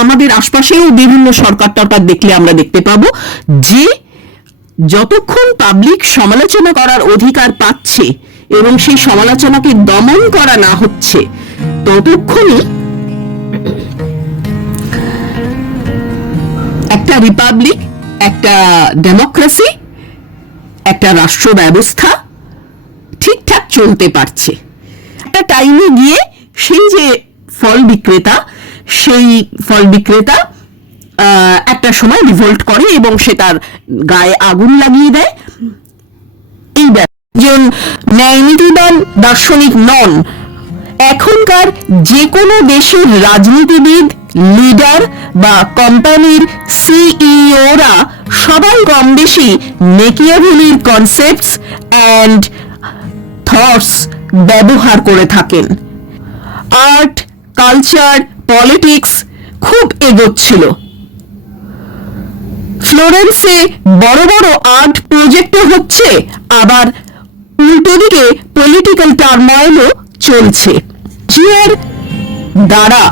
আমাদের আশপাশেও বিভিন্ন সরকার টরকার দেখলে আমরা দেখতে পাবো যে যতক্ষণ পাবলিক সমালোচনা করার অধিকার পাচ্ছে এবং সেই সমালোচনাকে দমন করা না হচ্ছে ততক্ষণই একটা রিপাবলিক, একটা ডেমোক্রেসি, একটা রাষ্ট্র ব্যবস্থা ঠিকঠাক চলতে পারছে। একটা টাইমে গিয়ে সেই যে ফল বিক্রেতা একটা সময় রিভোল্ট করে এবং সে তার গায়ে আগুন লাগিয়ে দেয়। এই একজন ন্যায়নীতিবান দার্শনিক নন। এখনকার যে কোনো দেশের রাজনীতিবিদ, লিডার বা কোম্পানির সিইওরা সবাই কম বেশি মেকিয়াভেলির কনসেপ্টস অ্যান্ড থটস ব্যবহার করে থাকেন। আর্ট, কালচার, পলিটিক্স খুব এগোচ্ছিল। ফ্লোরেন্সে বড় বড় আর্ট প্রজেক্টও হচ্ছে, আবার উল্টো দিকে পলিটিক্যাল টার্ময়েলও চলছে। জিয়ার দ্বারা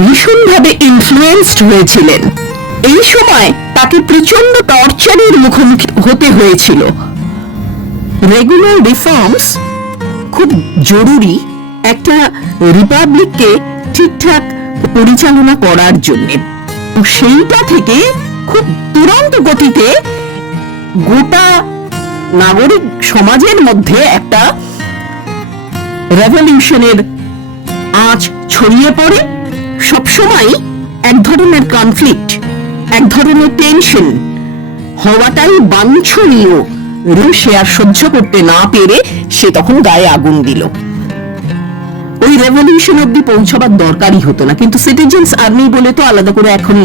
ভীষণভাবে ইনফ্লুয়েন্সড হয়েছিলেন। এই সময় তাকে প্রচন্ড টর্চারের মুখোমুখি হতে হয়েছিল। রেগুলার রিফর্মস খুব জরুরি একটা রিপাবলিককে ঠিকঠাক পরিচালনা করার জন্য। সেইটা থেকে খুব তুরন্ত গতিতে গোটা নাগরিক সমাজের মধ্যে একটা রেভলিউশনের আঁচ ছড়িয়ে পড়ে। সবসময় এক ধরনের কনফ্লিক্ট, এক ধরনের টেনশন হওয়াটাই বাঞ্ছনীয়। সে আর সহ্য করতে না পেরে সে তখন গায়ে আগুন দিল। ওই রেভলিউশন অব্দি পৌঁছবার দরকারই হতো না, কিন্তু সিটিজেন্স আর্মি বলে তো আলাদা করে এখন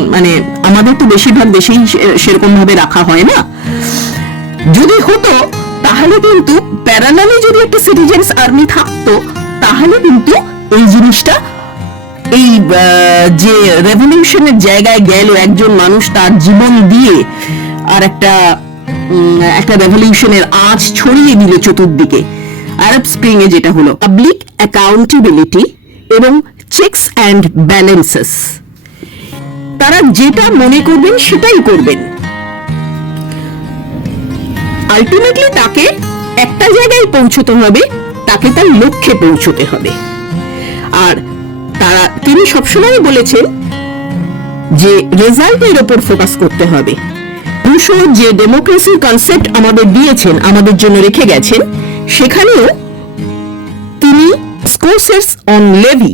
আমাদের তো বেশিরভাগ দেশেই সেরকম ভাবে রাখা হয় না। যদি হতো তাহলে কিন্তু প্যারালালি যদি একটা সিটিজেন্স আর্মি থাকতো তাহলে কিন্তু এই জিনিসটা, এই যে রেভলিউশনের জায়গায় গেল একজন মানুষ তার জীবন দিয়ে আর একটা রেভলিউশনের আঁচ ছড়িয়ে দিল চতুর্দিকে। আরব স্প্রিং এ যেটা হলো পাবলিক অ্যাকাউন্টেবিলিটি এবং চেকস অ্যান্ড ব্যালেন্সেস, তারা যেটা মনে করবেন সেটাই করবেন। আলটিমেটলি তাকে একটা জায়গায় পৌঁছতে হবে, তাকে তার লক্ষ্যে পৌঁছতে হবে। আর তিনি সবসময় বলেছেন যে রেজাল্টের ওপর ফোকাস করতে হবে। রুশো যে ডেমোক্রেসির কনসেপ্ট আমাদের দিয়েছেন, আমাদের জন্য রেখে গেছেন, সেখানেও তিনি ডিসকোর্সেস অন লেভি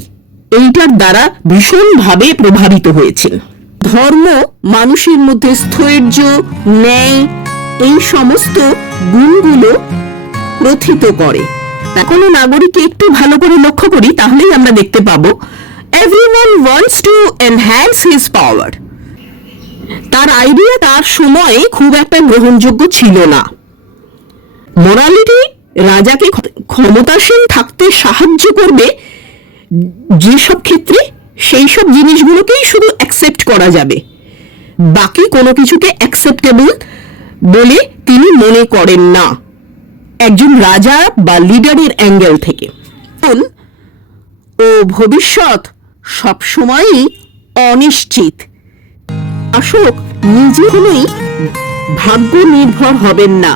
এইটার দ্বারা ভীষণভাবে প্রভাবিত হয়েছেন। ধর্ম মানুষের মধ্যে স্থৈর্য, ন্যায়, এই সমস্ত গুণগুলো প্রথিত করে। কোনো নাগরিককে একটু ভালো করে লক্ষ্য করি তাহলেই আমরা দেখতে পাবো everyone wants to enhance his power। তার আইডিয়া তার সময়ে খুব একটা গ্রহণযোগ্য ছিল না। মোরালিটি রাজাকে ক্ষমতাসীন থাকতে সাহায্য করবে যেসব ক্ষেত্রে, সেই সব জিনিসগুলোকেই শুধু অ্যাকসেপ্ট করা যাবে, বাকি কোনো কিছুকে অ্যাকসেপ্টেবল বলে তিনি মনে করেন না একজন রাজা বা লিডারের অ্যাঙ্গেল থেকে। ও ভবিষ্যৎ সবসময়ই অনিশ্চিত। শাসক নিজে হলেই ভাগ্য নির্ভর হবেন না।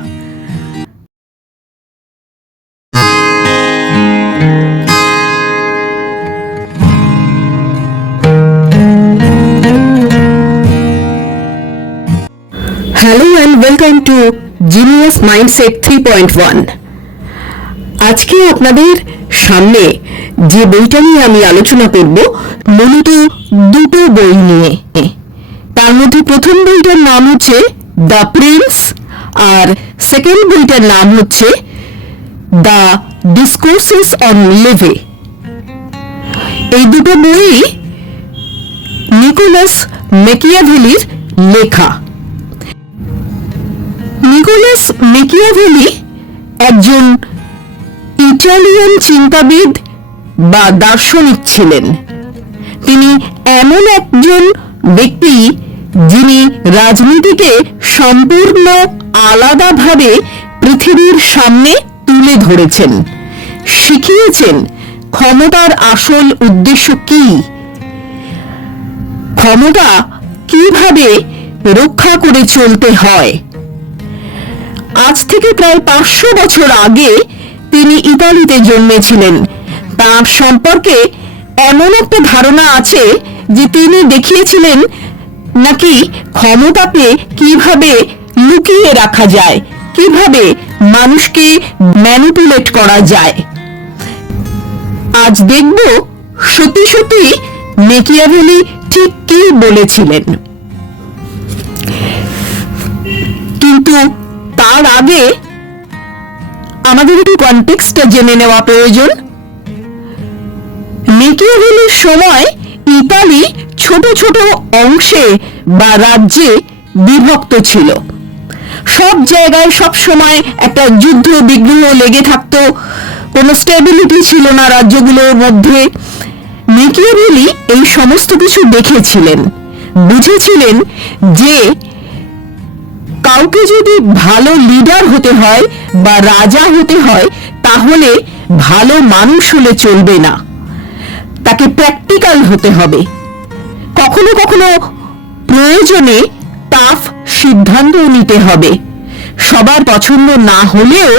Hello and welcome to genius mindset 3.1। আজকে আপনাদের সামনে যে বইটা নিয়ে আমি আলোচনা করব মূলত দুটো বই নিয়ে। তার মধ্যে প্রথম বইটার নাম হচ্ছে দ্য প্রিন্স আর সেকেন্ড বইটার নাম হচ্ছে দ্য ডিসকোর্সেস অন লেভি। এই দুটো বই নিকোলাস মেকিয়াভেলির লেখা। নিকোলাস মেকিয়াভেলি একজন ইটালিয়ান চিন্তাবিদ বা দার্শনিক ছিলেন। তিনি এমন একজন ব্যক্তি যিনি রাজনীতিকে সম্পূর্ণ আলাদাভাবে পৃথিবীর সামনে তুলে ধরেছেন, শিখিয়েছেন ক্ষমতার আসল উদ্দেশ্য কি, ক্ষমতা কিভাবে রক্ষা করে চলতে হয়। আজ থেকে প্রায় 500 বছর আগে তিনি ইতালিতে জন্মেছিলেন। তার সম্পর্কে এমন একটা ধারণা আছে যে তিনি দেখিয়েছিলেন নাকি ক্ষমতাকে কিভাবে লুকিয়ে রাখা যায়, কিভাবে মানুষকে ম্যানিপুলেট করা যায়। আজ দেখব সত্যি সত্যি মেকিয়াভেলি ঠিক কি বলেছিলেন। কিন্তু তার আগে আমাদের একটু কনটেক্সটটা জেনে নেওয়া প্রয়োজন। মেকিয়াভেলির সময় ইতালি ছোট ছোট অংশে বা রাজ্যে বিভক্ত ছিল। সব জায়গায় সব সময় একটা যুদ্ধ বিগ্রহ লেগে থাকতো, কোনো স্টেবিলিটি ছিল না রাজ্যগুলোর মধ্যে। মেকিয়াভেলি এই সমস্ত কিছু দেখেছিলেন, বুঝেছিলেন যে কাউকে যদি ভালো লিডার হতে হয় বা রাজা হতে হয় তাহলে ভালো মানুষ হলে চলবে না, তাকে প্র্যাকটিক্যাল হতে হবে। কখনো কখনো প্রয়োজনে টাফ সিদ্ধান্ত নিতে হবে, সবার পছন্দ না হলেও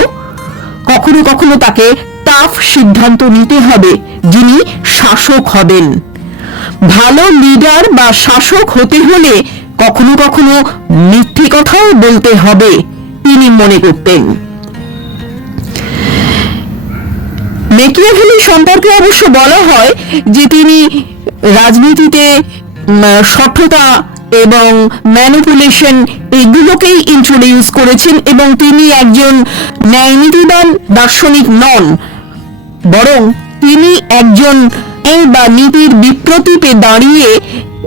কখনো কখনো তাকে টাফ সিদ্ধান্ত নিতে হবে যিনি শাসক হবেন। ভালো লিডার বা শাসক হতে হলে কখনো কখনো মিথ্যে কথাও বলতে হবে তিনি মনে করতেন। মেকিয়াভেলি সম্পর্কে অবশ্য বলা হয় যে তিনি রাজনীতিতে সঠতা এবং ম্যানিপুলেশন এগুলোকেই ইন্ট্রোডিউস করেছেন এবং তিনি একজন ন্যায়নীতিবান দার্শনিক নন, বরং তিনি একজন বা নীতির বিপ্রতীপে দাঁড়িয়ে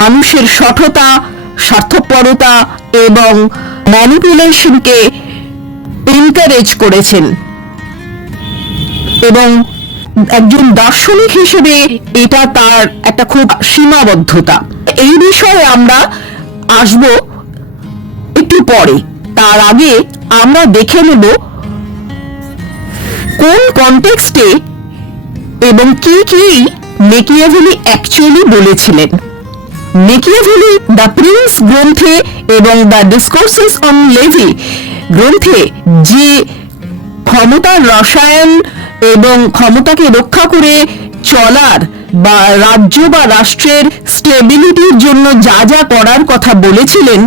মানুষের সঠতা, স্বার্থপরতা এবং ম্যানিপুলেশনকে এনকারেজ করেছেন। এবং একজন দার্শনিক হিসেবে এটা তার একটা খুব সীমাবদ্ধতা। এই বিষয়ে আমরা আসব একটু পরে। তার আগে আমরা দেখে নেব কোন কনটেক্সটে এবং কি কি মেকিয়াভেলি অ্যাকচুয়ালি বলেছিলেন। মেকিয়াভেলি দ্য প্রিন্স গ্রন্থে এবং দ্য ডিসকোর্সেস অন লেভি গ্রন্থে যে ক্ষমতার রসায়ন এবং ক্ষমতাকে রক্ষা করে চলার বা রাজ্য বা রাষ্ট্রের স্টেবিলিটির জন্য যা যা করার কথা বলেছিলেন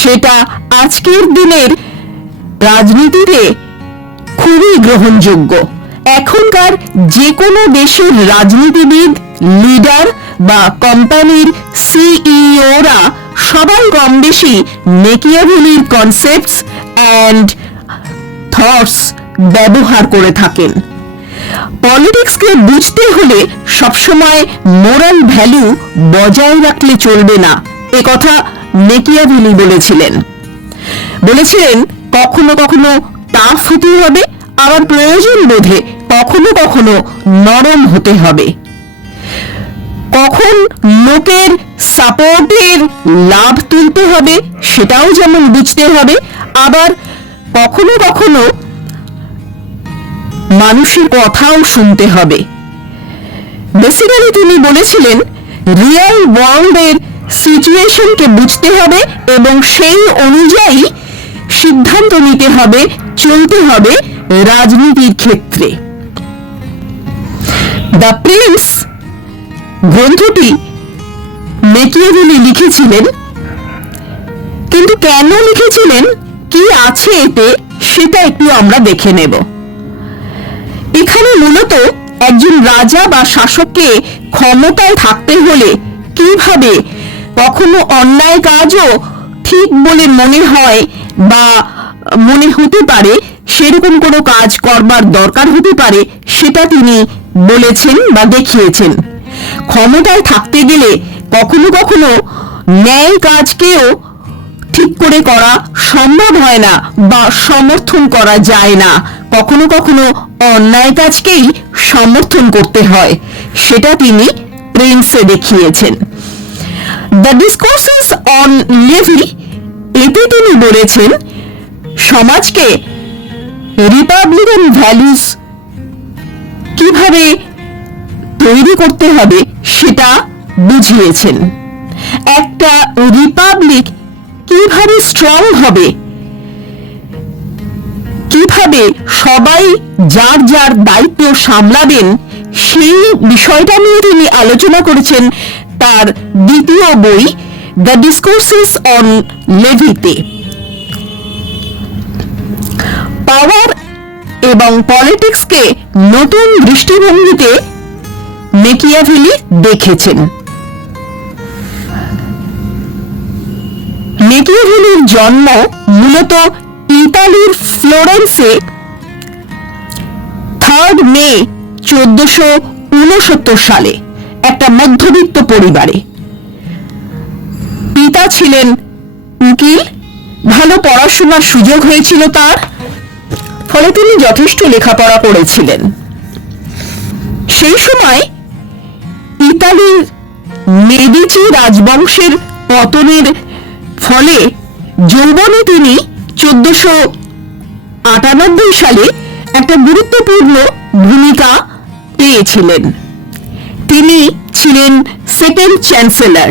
সেটা আজকের দিনের রাজনীতিতে খুবই গ্রহণযোগ্য। এখনকার যে কোনো দেশের রাজনীতিবিদ, লিডার বা কোম্পানির সিইওরা সবাই কম বেশি মেকিয়াভেলির কনসেপ্টস অ্যান্ড থটস ব্যবহার করে থাকেন। পলিটিক্সকে বুঝতে হলে সবসময় মোরাল ভ্যালু বজায় রাখলে চলবে না, এ কথা মেকিয়াভেলি বলেছিলেন কখনো কখনো টাফ হতে হবে, আবার প্রয়োজন বোধে কখনো কখনো নরম হতে হবে। কখন লোকের সাপোর্টের লাভ তুলতে হবে সেটাও যেমন বুঝতে হবে, আবার কখনো কখনো মানুষের কথাও শুনতে হবে। বেসিক্যালি তিনি বলেছিলেন রিয়েল ওয়ার্ল্ডের সিচুয়েশনকে বুঝতে হবে এবং সেই অনুযায়ী সিদ্ধান্ত নিতে হবে, চলতে হবে রাজনীতির ক্ষেত্রে। দ্য প্রিন্স গ্রন্থটি মেকিয়াভেলি লিখেছিলেন, কিন্তু কেন লিখেছিলেন, কি আছে এতে, সেটা একটু আমরা দেখে নেব। এখানে মূলত একজন রাজা বা শাসককে ক্ষমতায় থাকতে হলে কিভাবে কখনো অন্যায় কাজও ঠিক বলে মনে হয় বা মনে হতে পারে সেরকম কোনো কাজ করবার দরকার হতে পারে সেটা তিনি বলেছেন বা দেখিয়েছেন। ক্ষমতায় থাকতে গেলে কখনো কখনো ন্যায় কাজকেও ঠিক করে করা সম্ভব হয় না বা সমর্থন করা যায় না, কখনো কখনো অন্যায় কাজকেই সমর্থন করতে হয়, সেটা তিনি প্রিন্সে দেখিয়েছেন। দ্য ডিসকোর্সেস অন লেভি এতে তিনি বলেছেন সমাজকে রিপাবলিকান ভ্যালুস কিভাবে তৈরি করতে হবে সেটা বুঝিয়েছেন। একটা রিপাবলিক কিভাবে স্ট্রং হবে, কিভাবে সবাই যার যার দায়িত্ব সামলাবেন, সেই বিষয়টা নিয়ে তিনি আলোচনা করেছেন তার দ্বিতীয় বই দ্য ডিসকোর্সেস অন লেভিতে। পাওয়ার এবং পলিটিক্সকে নতুন দৃষ্টিভঙ্গিতে মেকিয়াভেলি দেখেছেন। মেকিয়াভেলির জন্ম মূলত ইতালির ফ্লোরেন্সে 3 মে 1469 সালে একটা মধ্যবিত্ত পরিবারে। পিতা ছিলেন উকিল, ভালো পড়াশোনার সুযোগ হয়েছিল তার, ফলে তিনি যথেষ্ট লেখাপড়া করেছিলেন। সেই সময় ইতালির মেডিচি রাজবংশের পতনের ফলে যৌবনে তিনি 1498 সালে একটা গুরুত্বপূর্ণ ভূমিকা পেয়েছিলেন। তিনি ছিলেন সেকেন্ড চ্যান্সেলর।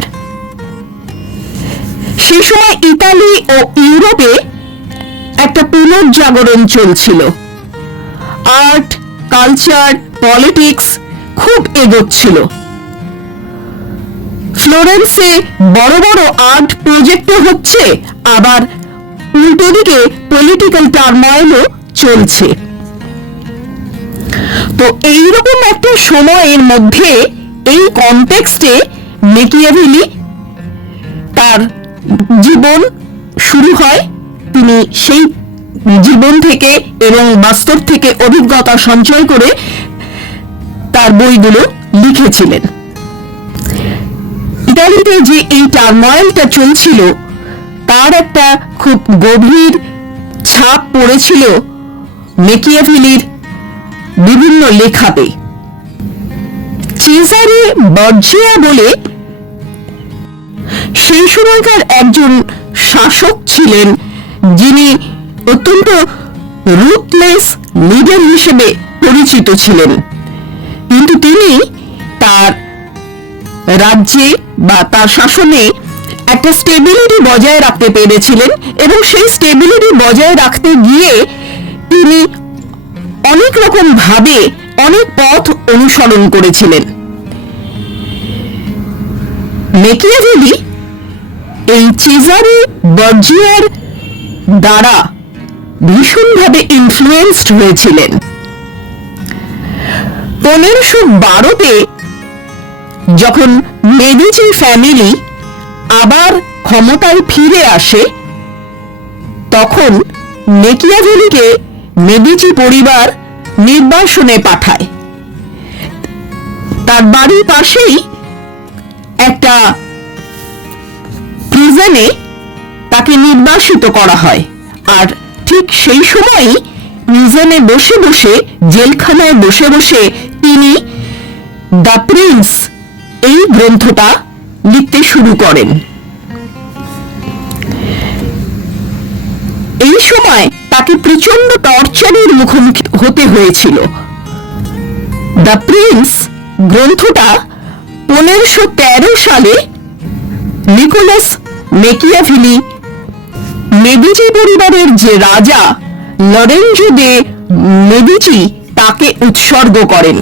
সেই সময় ইতালি ও ইউরোপে একটা পুনর্জাগরণ চলছিল। আর্ট, কালচার, পলিটিক্স খুব এগোচ্ছিল। ফ্লোরেন্সে বড় বড় আর্ট প্রজেক্টও হচ্ছে, আবার উল্টো দিকে পলিটিক্যাল টার্ময়েলও চলছে। তো এইরকম একটা সময়ের মধ্যে, এই কনটেক্সটে মেকিয়াভেলি তার জীবন শুরু হয়। তিনি সেই জীবন থেকে এবং বাস্তব থেকে অভিজ্ঞতা সঞ্চয় করে তার বইগুলো লিখেছিলেন। ইতালিতে যে এই টার্ময়েলটা চলছিল তার একটা খুব গভীর ছাপ পড়েছিল মেকিয়াভেলির বিভিন্ন লেখাতে। চেজারে বর্জিয়া বলে সেই সময়কার একজন শাসক ছিলেন, যিনি অত্যন্ত রুথলেস লিডার হিসেবে পরিচিত ছিলেন, কিন্তু তিনি তার রাজ্যে বা তার শাসনে একটা স্টেবিলিটি বজায় রাখতে পেরেছিলেন, এবং সেই স্টেবিলিটি বজায় রাখতে গিয়ে তিনি অনেক রকম ভাবে অনেক পথ অনুসরণ করেছিলেন। মেকিয়াভেলি এই চেজারে বর্জিয়ার দ্বারা ভীষণভাবে ইনফ্লুয়েন্সড হয়েছিলেন। 1512-তে যখন মেডিচি ফ্যামিলি আবার ক্ষমতায় ফিরে আসে, তখন মেকিয়াভেলিকে মেডিচি পরিবার নির্বাসনে পাঠায়। তার বাড়ির পাশেই একটা প্রিজনে তাকে নির্বাসিত করা হয়, আর ঠিক সেই সময়ই প্রিজনে বসে বসে, জেলখানায় বসে বসে তিনি দ্য প্রিন্স এই গ্রন্থটা লিখতে শুরু করেন। এই সময় তাকে প্রচন্ড টর্চারের মুখোমুখি হতে হয়েছিল। দ্য প্রিন্স গ্রন্থটা 1513 সালে নিকোলাস মেকিয়াভেলি মেডিচি পরিবারের যে রাজা লরেঞ্জো দে মেডিচি তাকে উৎসর্গ করেন।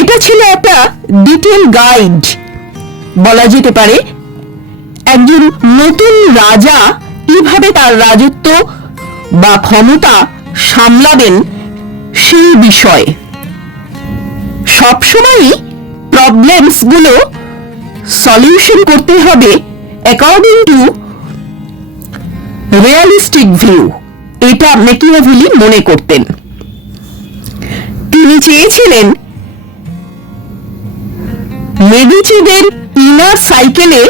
এটা ছিল একটা ডিটেল গাইড, বলা যেতে পারে একজন নতুন রাজা কিভাবে তার রাজত্ব বা ক্ষমতা সামলাবেন সেই বিষয়ে। সবসময়ই প্রবলেমস গুলো সলিউশন করতে হবে অ্যাকর্ডিং টু রিয়ালিস্টিক ভিউ, এটা মেকিয়াভেলি মনে করতেন। তিনি চেয়েছিলেন মেডিচিদের ইনার সাইকেলে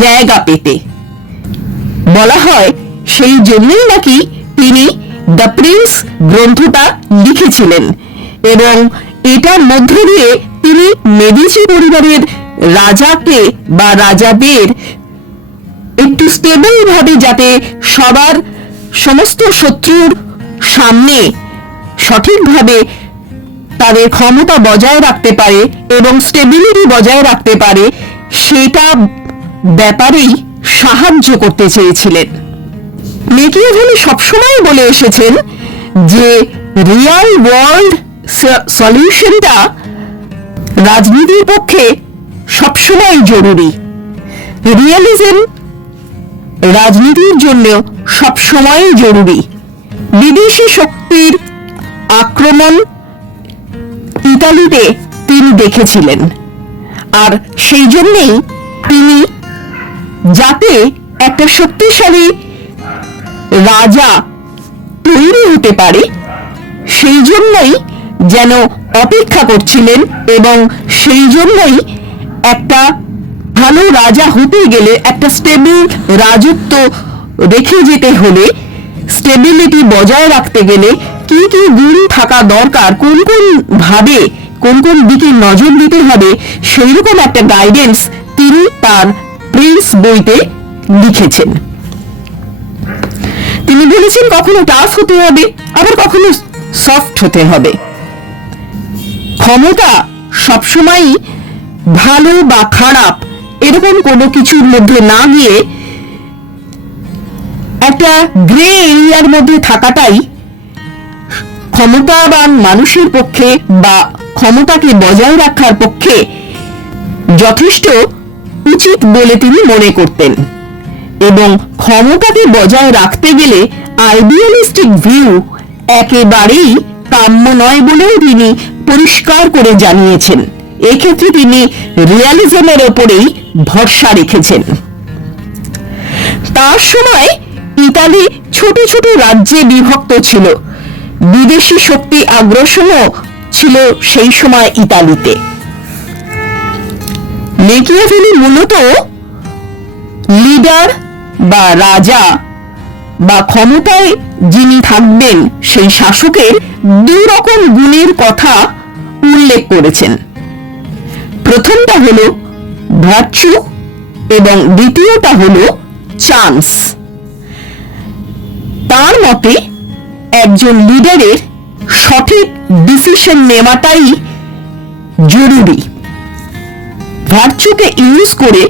জায়গা পেতে। বলা হয় সেই জন্যই নাকি তিনি দ্য প্রিন্স গ্রন্থটা লিখেছিলেন, এবং এটার মধ্য দিয়ে তিনি মেডিচি পরিবারের রাজাকে বা রাজাদের একটু স্টেবল ভাবে, যাতে সবার সমস্ত শত্রুর সামনে সঠিকভাবে তাদের ক্ষমতা বজায় রাখতে পারে এবং স্টেবিলিটি বজায় রাখতে পারে, সেটা ব্যাপারেই সাহায্য করতে চেয়েছিলেন। মেকিয়াভেলি সবসময় বলে এসেছেন যে রিয়াল ওয়ার্ল্ড সলিউশনটা রাজনীতির পক্ষে সবসময় জরুরি। রিয়ালিজম রাজনীতির জন্য সবসময় জরুরি। বিদেশি শক্তির আক্রমণ ইতালিতে তিনি দেখেছিলেন, আর সেই জন্যেই তিনি যাতে একটা শক্তিশালী রাজা তৈরি হতে পারে সেই জন্যই যেন অপেক্ষা করছিলেন, এবং সেই জন্যই একটা ভালো রাজা হতে গেলে, একটা স্টেবল রাজত্ব রেখে যেতে হলে, স্টেবিলিটি বজায় রাখতে গেলে কি কি গুণ থাকা দরকার, কোন কোন ভাবে কোন কোন দিকে নজর দিতে হবে, সেই রকম একটা গাইডেন্স তিনি তার প্রিন্স বইতে লিখেছেন। তিনি বলেছেন কখনো টাফ হতে হবে, আবার কখনো সফট হতে হবে। ক্ষমতা সবসময় ভালো বা খারাপ এরকম কোনো কিছুর মধ্যে না গিয়ে একটা গ্রে এরিয়ার মধ্যে থাকাটাই ক্ষমতাবান মানুষের পক্ষে বা ক্ষমতাকে বজায় রাখার পক্ষে যথেষ্ট উচিত বলে তিনি মনে করতেন। এবং ক্ষমতাকে বজায় রাখতে গেলে আইডিয়ালিস্টিক ভিউ একেবারেই কাম্য নয় বলেও তিনি পরিষ্কার করে জানিয়েছেন। এক্ষেত্রে তিনি রিয়ালিজমের ওপরেই ভরসা রেখেছেন। তার সময় ইতালি ছোট ছোট রাজ্যে বিভক্ত ছিল, বিদেশি শক্তি আগ্রাসনও ছিল সেই সময় ইতালিতে। মেকিয়াভেলি মূলত লিডার বা রাজা বা ক্ষমতায় যিনি থাকবেন সেই শাসকের দুই রকম গুণের কথা উল্লেখ করেছেন। প্রথমটা হলো ভার্চু এবং দ্বিতীয়টা হলো চান্স। তার মতে একজন লিডারের সঠিক ডিসিশন নেওয়াটাই জরুরি। ভার্চুকে ইউজ করে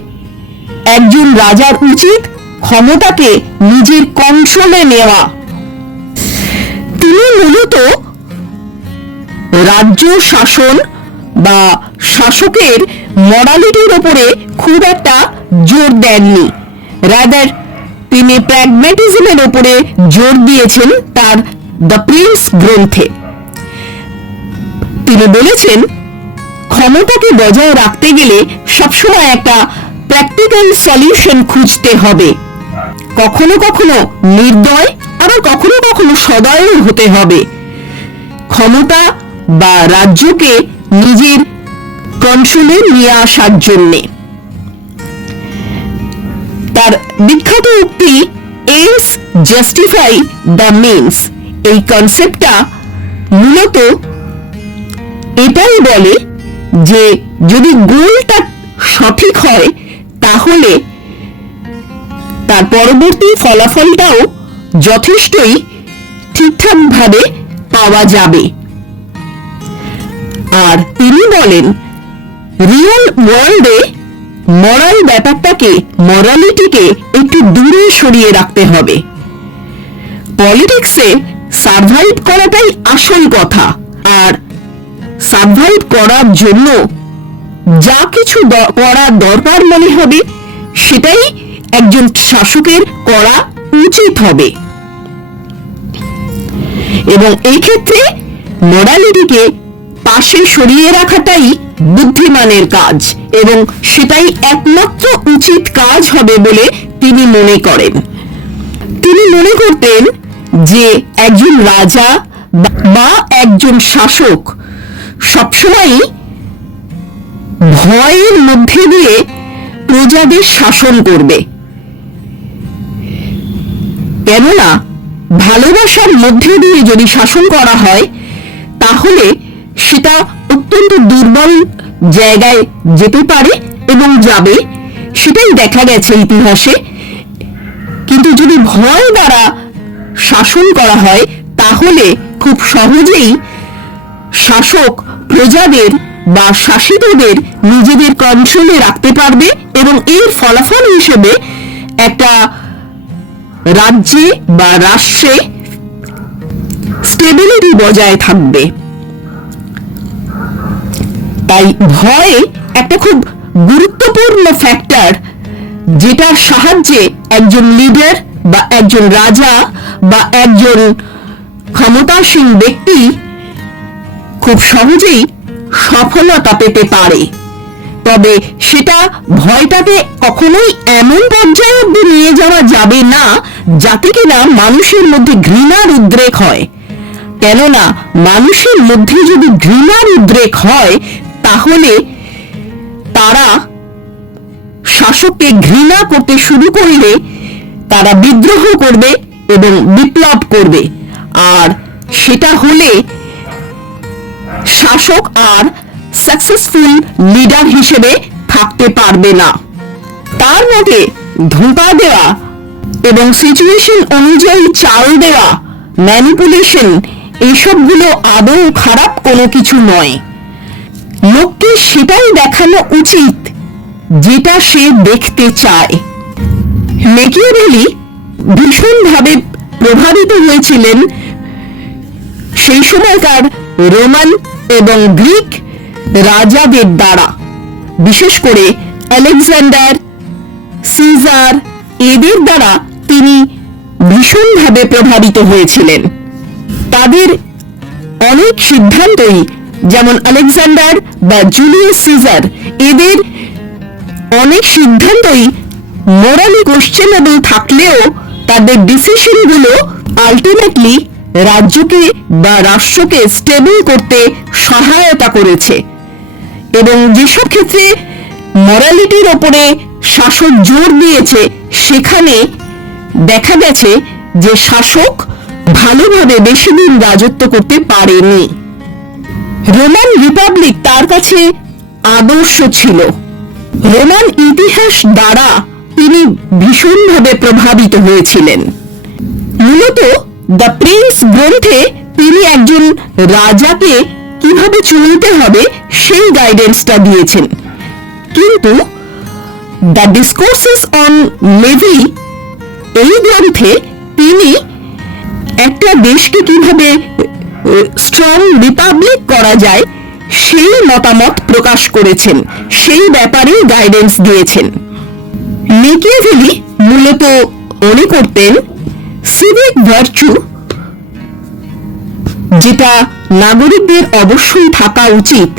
একজন রাজার উচিত ক্ষমতাকে নিজের কন্ট্রোলে নেওয়া। তিনি মূলত রাজ্য শাসন বা শাসকের মরালিটির উপরে খুব একটা জোর দেননি, রাদার তিনি প্র্যাগম্যাটিজমের উপরে জোর দিয়েছেন তার দ্য প্রিন্স গ্রন্থে। তিনি বলেছেন ক্ষমতাকে বজায় রাখতে গেলে সবসময় একটা প্র্যাকটিক্যাল সলিউশন খুঁজতে হবে। কখনো কখনো নির্দয়, আবার কখনো কখনো সদয় হতে হবে ক্ষমতা বা রাজ্যকে নিজের কন্ট্রোলে নিয়ে আসার জন্যে। তার বিখ্যাত উক্তি এন্ডস জাস্টিফাই দ্য মিনস, এই কনসেপ্টটা মূলত এটাই বলে যে যদি গোলটা সঠিক হয় তাহলে তার পরবর্তী ফলাফলটাও যথেষ্টই ঠিকঠাক ভাবে পাওয়া যাবে। আর তিনি বলেন রিয়েল ওয়ার্ল্ডে মরাল ব্যাপারটাকে, মরালিটিকে একটু দূরে সরিয়ে রাখতে হবে। পলিটিক্সে সারভাইভ করাটাই আসল কথা, আর সারভাইভ করার জন্য যা কিছু করা দরকার মনে হবে সেটাই একজন শাসকের করা উচিত হবে। এবং এই ক্ষেত্রে মোরালিটিকে পাশে সরিয়ে রাখাটাই বুদ্ধিমানের কাজ, এবং সেটাই একমাত্র উচিত কাজ হবে বলে তিনি মনে করেন। তিনি মনে করতেন যে একজন রাজা বা একজন শাসক সবসময় ভয়ের মধ্যে দিয়ে প্রজাদের শাসন করবে, কেননা ভালোবাসার মধ্যে দিয়ে যদি শাসন করা হয় তাহলে সেটা অত্যন্ত দুর্বল জায়গায় যেতে পারে এবং যাবে, সেটাই দেখা গেছে ইতিহাসে। কিন্তু যদি ভয় দ্বারা শাসন করা হয় তাহলে খুব সহজেই শাসক প্রজাদের বা শাসিতদের নিজেদের কন্ট্রোলে রাখতে পারবে এবং এর ফলাফল হিসেবে একটা রাজ্যে বা রাষ্ট্রে স্টেবিলিটি বজায় থাকবে। তাই ভয় একটা খুব গুরুত্বপূর্ণ ফ্যাক্টর, যেটার সাহায্যে একজন লিডার বা একজন রাজা বা একজন ক্ষমতাসীন ব্যক্তি খুব সহজেই সফলতা পেতে পারে। তবে সেটা ভয়টাকে কখনোই এমন পর্যায়ে অবধি নিয়ে যাওয়া যাবে না যাতে কিনা মানুষের মধ্যে ঘৃণার উদ্রেক হয়। কেননা মানুষের মধ্যে যদি ঘৃণার উদ্রেক হয় তাহলে তারা শাসককে ঘৃণা করতে শুরু করলে তারা বিদ্রোহ করবে এবং বিপ্লব করবে, আর সেটা হলে শাসক আর সাকসেসফুল লিডার হিসেবে থাকতে পারবে না। তার মতে ধোঁকা দেওয়া এবং সিচুয়েশন অনুযায়ী চাল দেওয়া, ম্যানিপুলেশন, এইসবগুলো আদৌ খারাপ কোনো কিছু নয়। লোককে সেটাই দেখানো উচিত যেটা সে দেখতে চায়। মেকিয়াভেলি ভীষণভাবে প্রভাবিত হয়েছিলেন সেই সময়কার রোমান এবং গ্রিক রাজাদের দ্বারা, বিশেষ করে আলেকজান্ডার, সিজার, এদের দ্বারা তিনি ভীষণভাবে প্রভাবিত হয়েছিলেন। তাদের অনেক সিদ্ধান্তই, যেমন আলেকজান্ডার বা জুলিয়াস সিজার, এদের অনেক সিদ্ধান্তই মোরালি কোশ্চেনেবল থাকলেও তাদের ডিসিশনগুলো আলটিমেটলি রাজ্যকে বা রাষ্ট্রকে স্টেবল করতে সহায়তা করেছে। এবং যেসব ক্ষেত্রে মরালিটির ওপরে শাসক জোর দিয়েছে সেখানে দেখা গেছে যে শাসক ভালোভাবে বেশি দিন রাজত্ব করতে পারেনি। রোমান রিপাবলিক তার কাছে আদর্শ ছিল। রোমান ইতিহাস দ্বারা তিনি ভীষণভাবে প্রভাবিত হয়েছিলেন। মূলত দ্য প্রিন্স গ্রন্থে তিনি একজন রাজাকে কিভাবে চলতে হবে সেই গাইডেন্সটা দিয়েছেন, কিন্তু দ্য ডিসকোর্সেস অন লেভি এই গ্রন্থে তিনি একটা দেশকে কিভাবে স্ট্রং রিপাবলিক করা যায় সেই মতামত প্রকাশ করেছেন, সেই ব্যাপারে গাইডেন্স দিয়েছেন। মেকিয়াভেলি মূলত মনে করতেন সিভিক ভার্চু, যেটা নাগরিকদের অবশ্যই থাকা উচিত,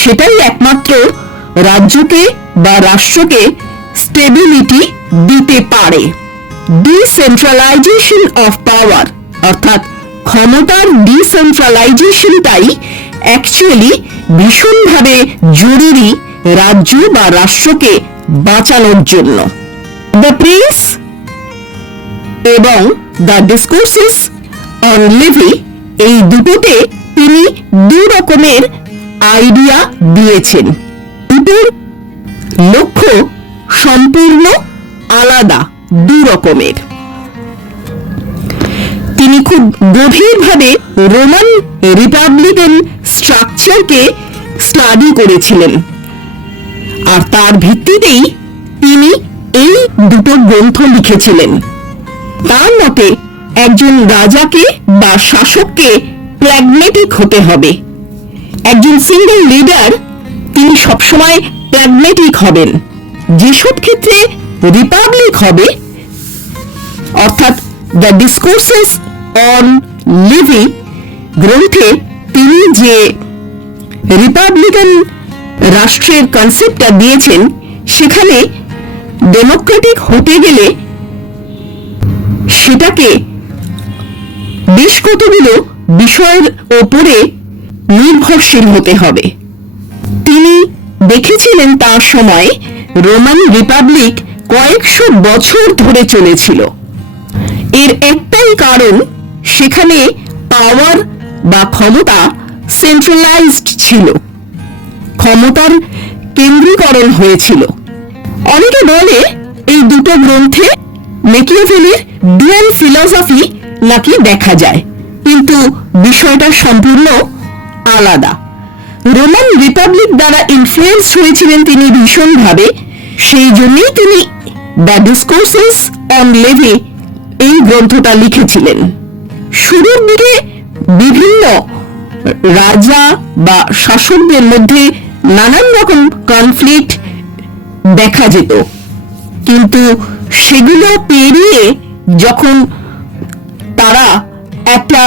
সেটাই একমাত্র রাজ্যকে বা রাষ্ট্রকে স্টেবিলিটি দিতে পারে। ডিসেন্ট্রালাইজেশন অফ পাওয়ার, অর্থাৎ ক্ষমতার ডিসেন্ট্রালাইজেশনটাই অ্যাকচুয়ালি ভীষণভাবে জরুরি রাজ্য বা রাষ্ট্রকে বাঁচানোর জন্য। দ্য প্রিন্স এবং দ্য ডিসকোর্সেস অন লেভি এই দুটোতে তিনি দু রকমের আইডিয়া দিয়েছেন। দুটোর লক্ষ্য সম্পূর্ণ আলাদা, দু রকমের। তিনি খুব গভীরভাবে রোমান রিপাবলিকান স্ট্রাকচারকে স্টাডি করেছিলেন, আর তার ভিত্তিতেই তিনি এই দুটো গ্রন্থ লিখেছিলেন। তার মতে একজন রাজাকে বা শাসককে প্র্যাগমেটিক হতে হবে। একজন সিঙ্গেল লিডার তিনি সবসময় প্র্যাগমেটিক হবেন। যেসব ক্ষেত্রে রিপাবলিক হবে, অর্থাৎ দ্য ডিসকোর্সেস অন লিভি গ্রন্থে তিনি যে রিপাবলিকান রাষ্ট্রের কনসেপ্টটা দিয়েছেন, সেখানে ডেমোক্রেটিক হতে গেলে সেটাকে বেশ কতগুলো বিষয়ের ওপরে নির্ভরশীল হতে হবে। তিনি দেখেছিলেন তার সময় রোমান রিপাবলিক কয়েকশো বছর ধরে চলেছিল। এর একটাই কারণ, সেখানে পাওয়ার বা ক্ষমতা সেন্ট্রালাইজড ছিল, ক্ষমতার কেন্দ্রীকরণ হয়েছিল। অনেকে বলে এই দুটো গ্রন্থে মেকিয়াভেলির ডুয়াল ফিলসফি নাকি দেখা যায়, কিন্তু বিষয়টা সম্পূর্ণ আলাদা। রোমান রিপাবলিক দ্বারা ইনফ্লুয়েন্স হয়েছিলেন তিনি ভীষণভাবে, সেই জন্যই তিনি দ্য ডিসকোর্সেস অন লেভি এই গ্রন্থটা লিখেছিলেন। শুরুর দিকে বিভিন্ন রাজা বা শাসকদের মধ্যে নানান রকম কনফ্লিক্ট দেখা যেত, কিন্তু সেগুলো পেরিয়ে যখন তারা একটা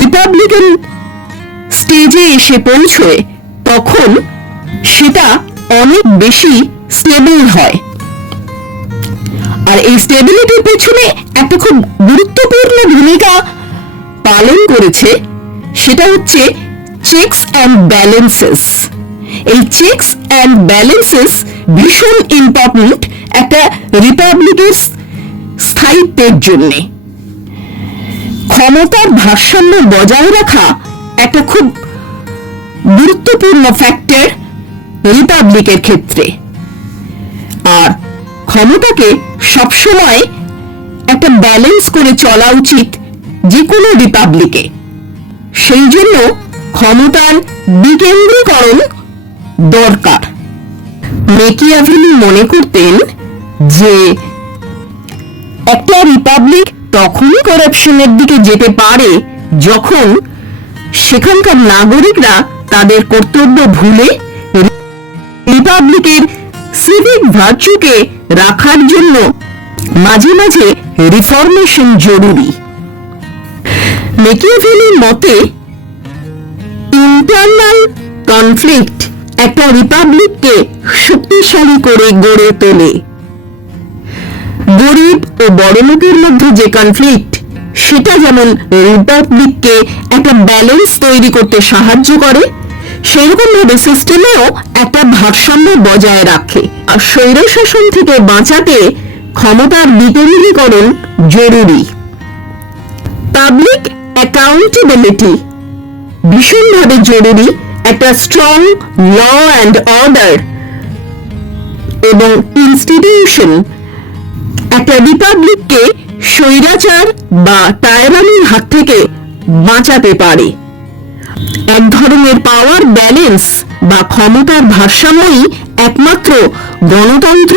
রিপাবলিকান স্টেজে এসে পৌঁছয় তখন সেটা অনেক বেশি স্টেবল হয়। আর এই স্টেবিলিটির পেছনে একটা খুব গুরুত্বপূর্ণ ভূমিকা পালন করেছে, সেটা হচ্ছে চেকস অ্যান্ড ব্যালেন্সেস। এই চেকস অ্যান্ড ব্যালেন্সেস ভীষণ ইম্পর্টেন্ট একটা রিপাবলিকের স্থায়িত্বের জন্য। ক্ষমতার ভারসাম্য বজায় রাখা একটা খুব গুরুত্বপূর্ণ ফ্যাক্টর রিপাবলিকের ক্ষেত্রে, আর ক্ষমতাকে সবসময় একটা ব্যালেন্স করে চলা উচিত যে কোনো রিপাবলিকে। সেই জন্য ক্ষমতার বিকেন্দ্রীকরণ দরকার। মেকিয়াভেলি মনে করতেন যে একটা রিপাবলিক তখনই করাপশনের দিকে যেতে পারে যখন সেখানকার নাগরিকরা তাদের কর্তব্য ভুলে রিপাবলিকের সিভিক ভার্চুকে রাখার জন্য মাঝে মাঝে রিফরমেশন জরুরি। মেকিয়াভেলির মতে ইন্টারনাল কনফ্লিক্ট একটা রিপাবলিককে শক্তিশালী করে গড়ে তোলে। গরিব ও বড়লোকের মধ্যে যে কনফ্লিক্ট, সেটা যেমন রিপাবলিককে একটা ব্যালেন্স তৈরি করতে সাহায্য করে, সেরকম ভাবে সিস্টেমেও একটা ভারসাম্য বজায় রাখে। আর স্বৈরশাসন থেকে বাঁচাতে ক্ষমতার বিকেন্দ্রীকরণ জরুরি। পাবলিক অ্যাকাউন্টেবিলিটি ভীষণভাবে জরুরি। একটা স্ট্রং ল অ্যান্ড অর্ডার এবং ইনস্টিটিউশন একটা রিপাবলিককে স্বৈরাচার বা টাইরানির হাত থেকে বাঁচাতে পারে। এক ধরনের পাওয়ার ব্যালেন্স বা ক্ষমতার ভারসাম্যই একমাত্র গণতন্ত্র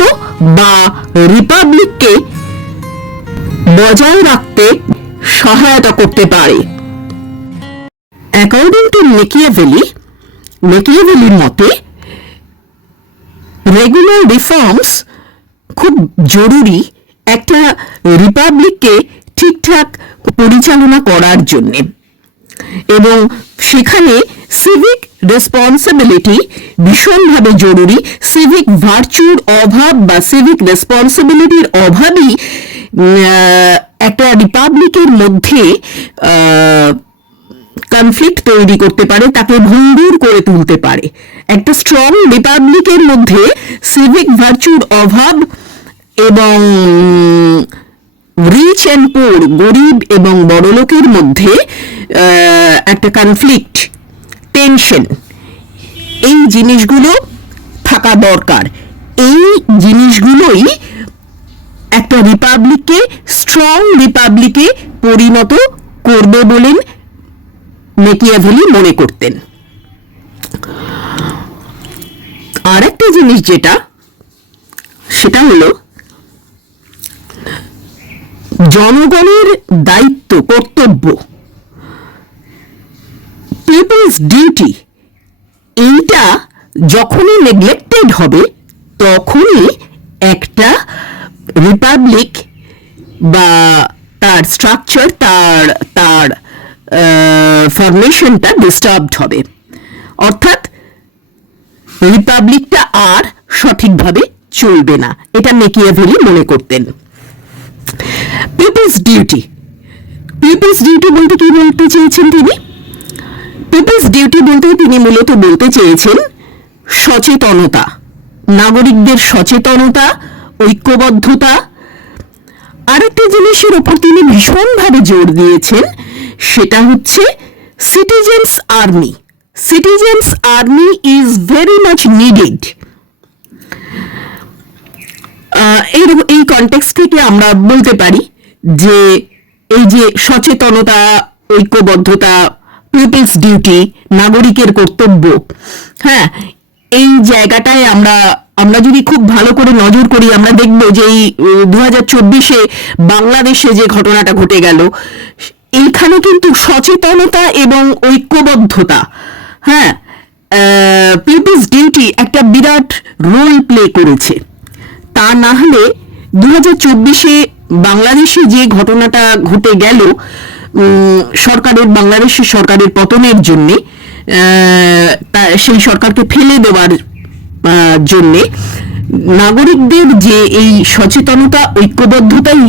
বা রিপাবলিককে বজায় রাখতে সহায়তা করতে পারে। অ্যাকর্ডিং টু মেকিয়াভেলির মতে রেগুলার রিফর্মস খুব জরুরি একটা রিপাবলিককে ঠিকঠাক পরিচালনা করার জন্যে, এবং সেখানে সিভিক রেসপন্সিবিলিটি ভীষণভাবে জরুরি। সিভিক ভার্চুর অভাব বা সিভিক রেসপন্সিবিলিটির অভাবই একটা রিপাবলিকের মধ্যে কনফ্লিক্ট তৈরি করতে পারে, তাকে ভঙ্গুর করে তুলতে পারে। একটা স্ট্রং রিপাবলিকের মধ্যে সিভিক ভার্চুর অভাব এবং রিচ অ্যান্ড পুর, গরিব এবং বড়লোকের মধ্যে একটা কনফ্লিক্ট, টেনশন, এই জিনিসগুলো থাকা দরকার। এই জিনিসগুলোই একটা রিপাবলিককে স্ট্রং রিপাবলিকে পরিণত করবে বলেন মেকিয়াভেলি মনে করতেন। আর একটা জিনিস যেটা, সেটা হলো জনগণের দায়িত্ব, কর্তব্য, পিপলস ডিউটি, এইটা যখনই নেগলেক্টেড হবে তখনই একটা রিপাবলিক বা তার স্ট্রাকচার, তার ফরমেশনটা ডিস্টার্বড হবে। অর্থাৎ রিপাবলিকটা আর সঠিকভাবে চলবে না, এটা মেকিয়াভেলি মনে করতেন। পিপলস ডিউটি বলতে কি বলতে চেয়েছেন তিনি? পিপলস ডিউটি বলতে তিনি মূলত বলতে চেয়েছেন সচেতনতা, নাগরিকদের সচেতনতা, ঐক্যবদ্ধতা। আরেকটা জিনিসের উপর তিনি ভীষণভাবে জোর দিয়েছেন, সেটা হচ্ছে citizens army. Citizens army is very much needed. এই কনটেক্সট থেকে আমরা বলতে পারি যে এই যে সচেতনতা, ঐক্যবদ্ধতা, পিপলস ডিউটি, নাগরিকের কর্তব্য। হ্যাঁ, এই জায়গাটায় আমরা যদি খুব ভালো করে নজর করি, আমরা দেখব যে এই 2024-এ বাংলাদেশে যে ঘটনাটা ঘটে গেল, এইখানে কিন্তু সচেতনতা এবং ঐক্যবদ্ধতা, হ্যাঁ, পিপলস ডিউটি একটা বিরাট রোল প্লে করেছে। তা না হলে 2024-এ বাংলাদেশে যে ঘটনাটা ঘটে গেল, বাংলাদেশের সরকারের পতনের জন্য, সেই সরকারকে ফেলে দেওয়ার জন্যে নাগরিকদের যে এই সচেতনতা, ঐক্যবদ্ধতাই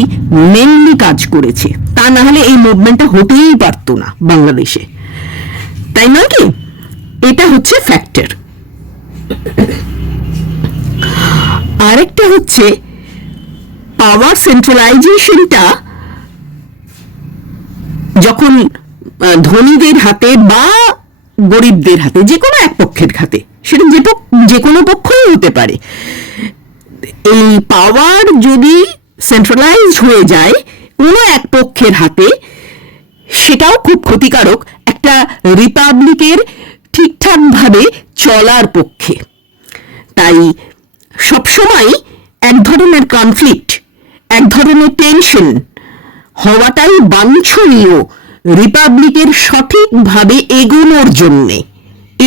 মেনলি কাজ করেছে। তা না হলে এই মুভমেন্টটা হতেই পারতো না বাংলাদেশে, তাই নয় কি? এটা হচ্ছে ফ্যাক্টর। আরেকটা হচ্ছে পাওয়ার সেন্ট্রালাইজেশনটা যখন ধনীদের হাতে বা গরিবদের হাতে, যে কোনো এক পক্ষের হাতে, সেটা যে কোনো পক্ষই হতে পারে, এই পাওয়ার যদি সেন্ট্রালাইজড হয়ে যায় কোনো এক পক্ষের হাতে, সেটাও খুব ক্ষতিকারক একটা রিপাবলিকের ঠিকঠাকভাবে চলার পক্ষে। তাই সবসময় এক ধরনের কনফ্লিক্ট, এক ধরনের টেনশন হওয়াটাই বাঞ্ছনীয় রিপাবলিকের সঠিকভাবে এগোনোর জন্যে।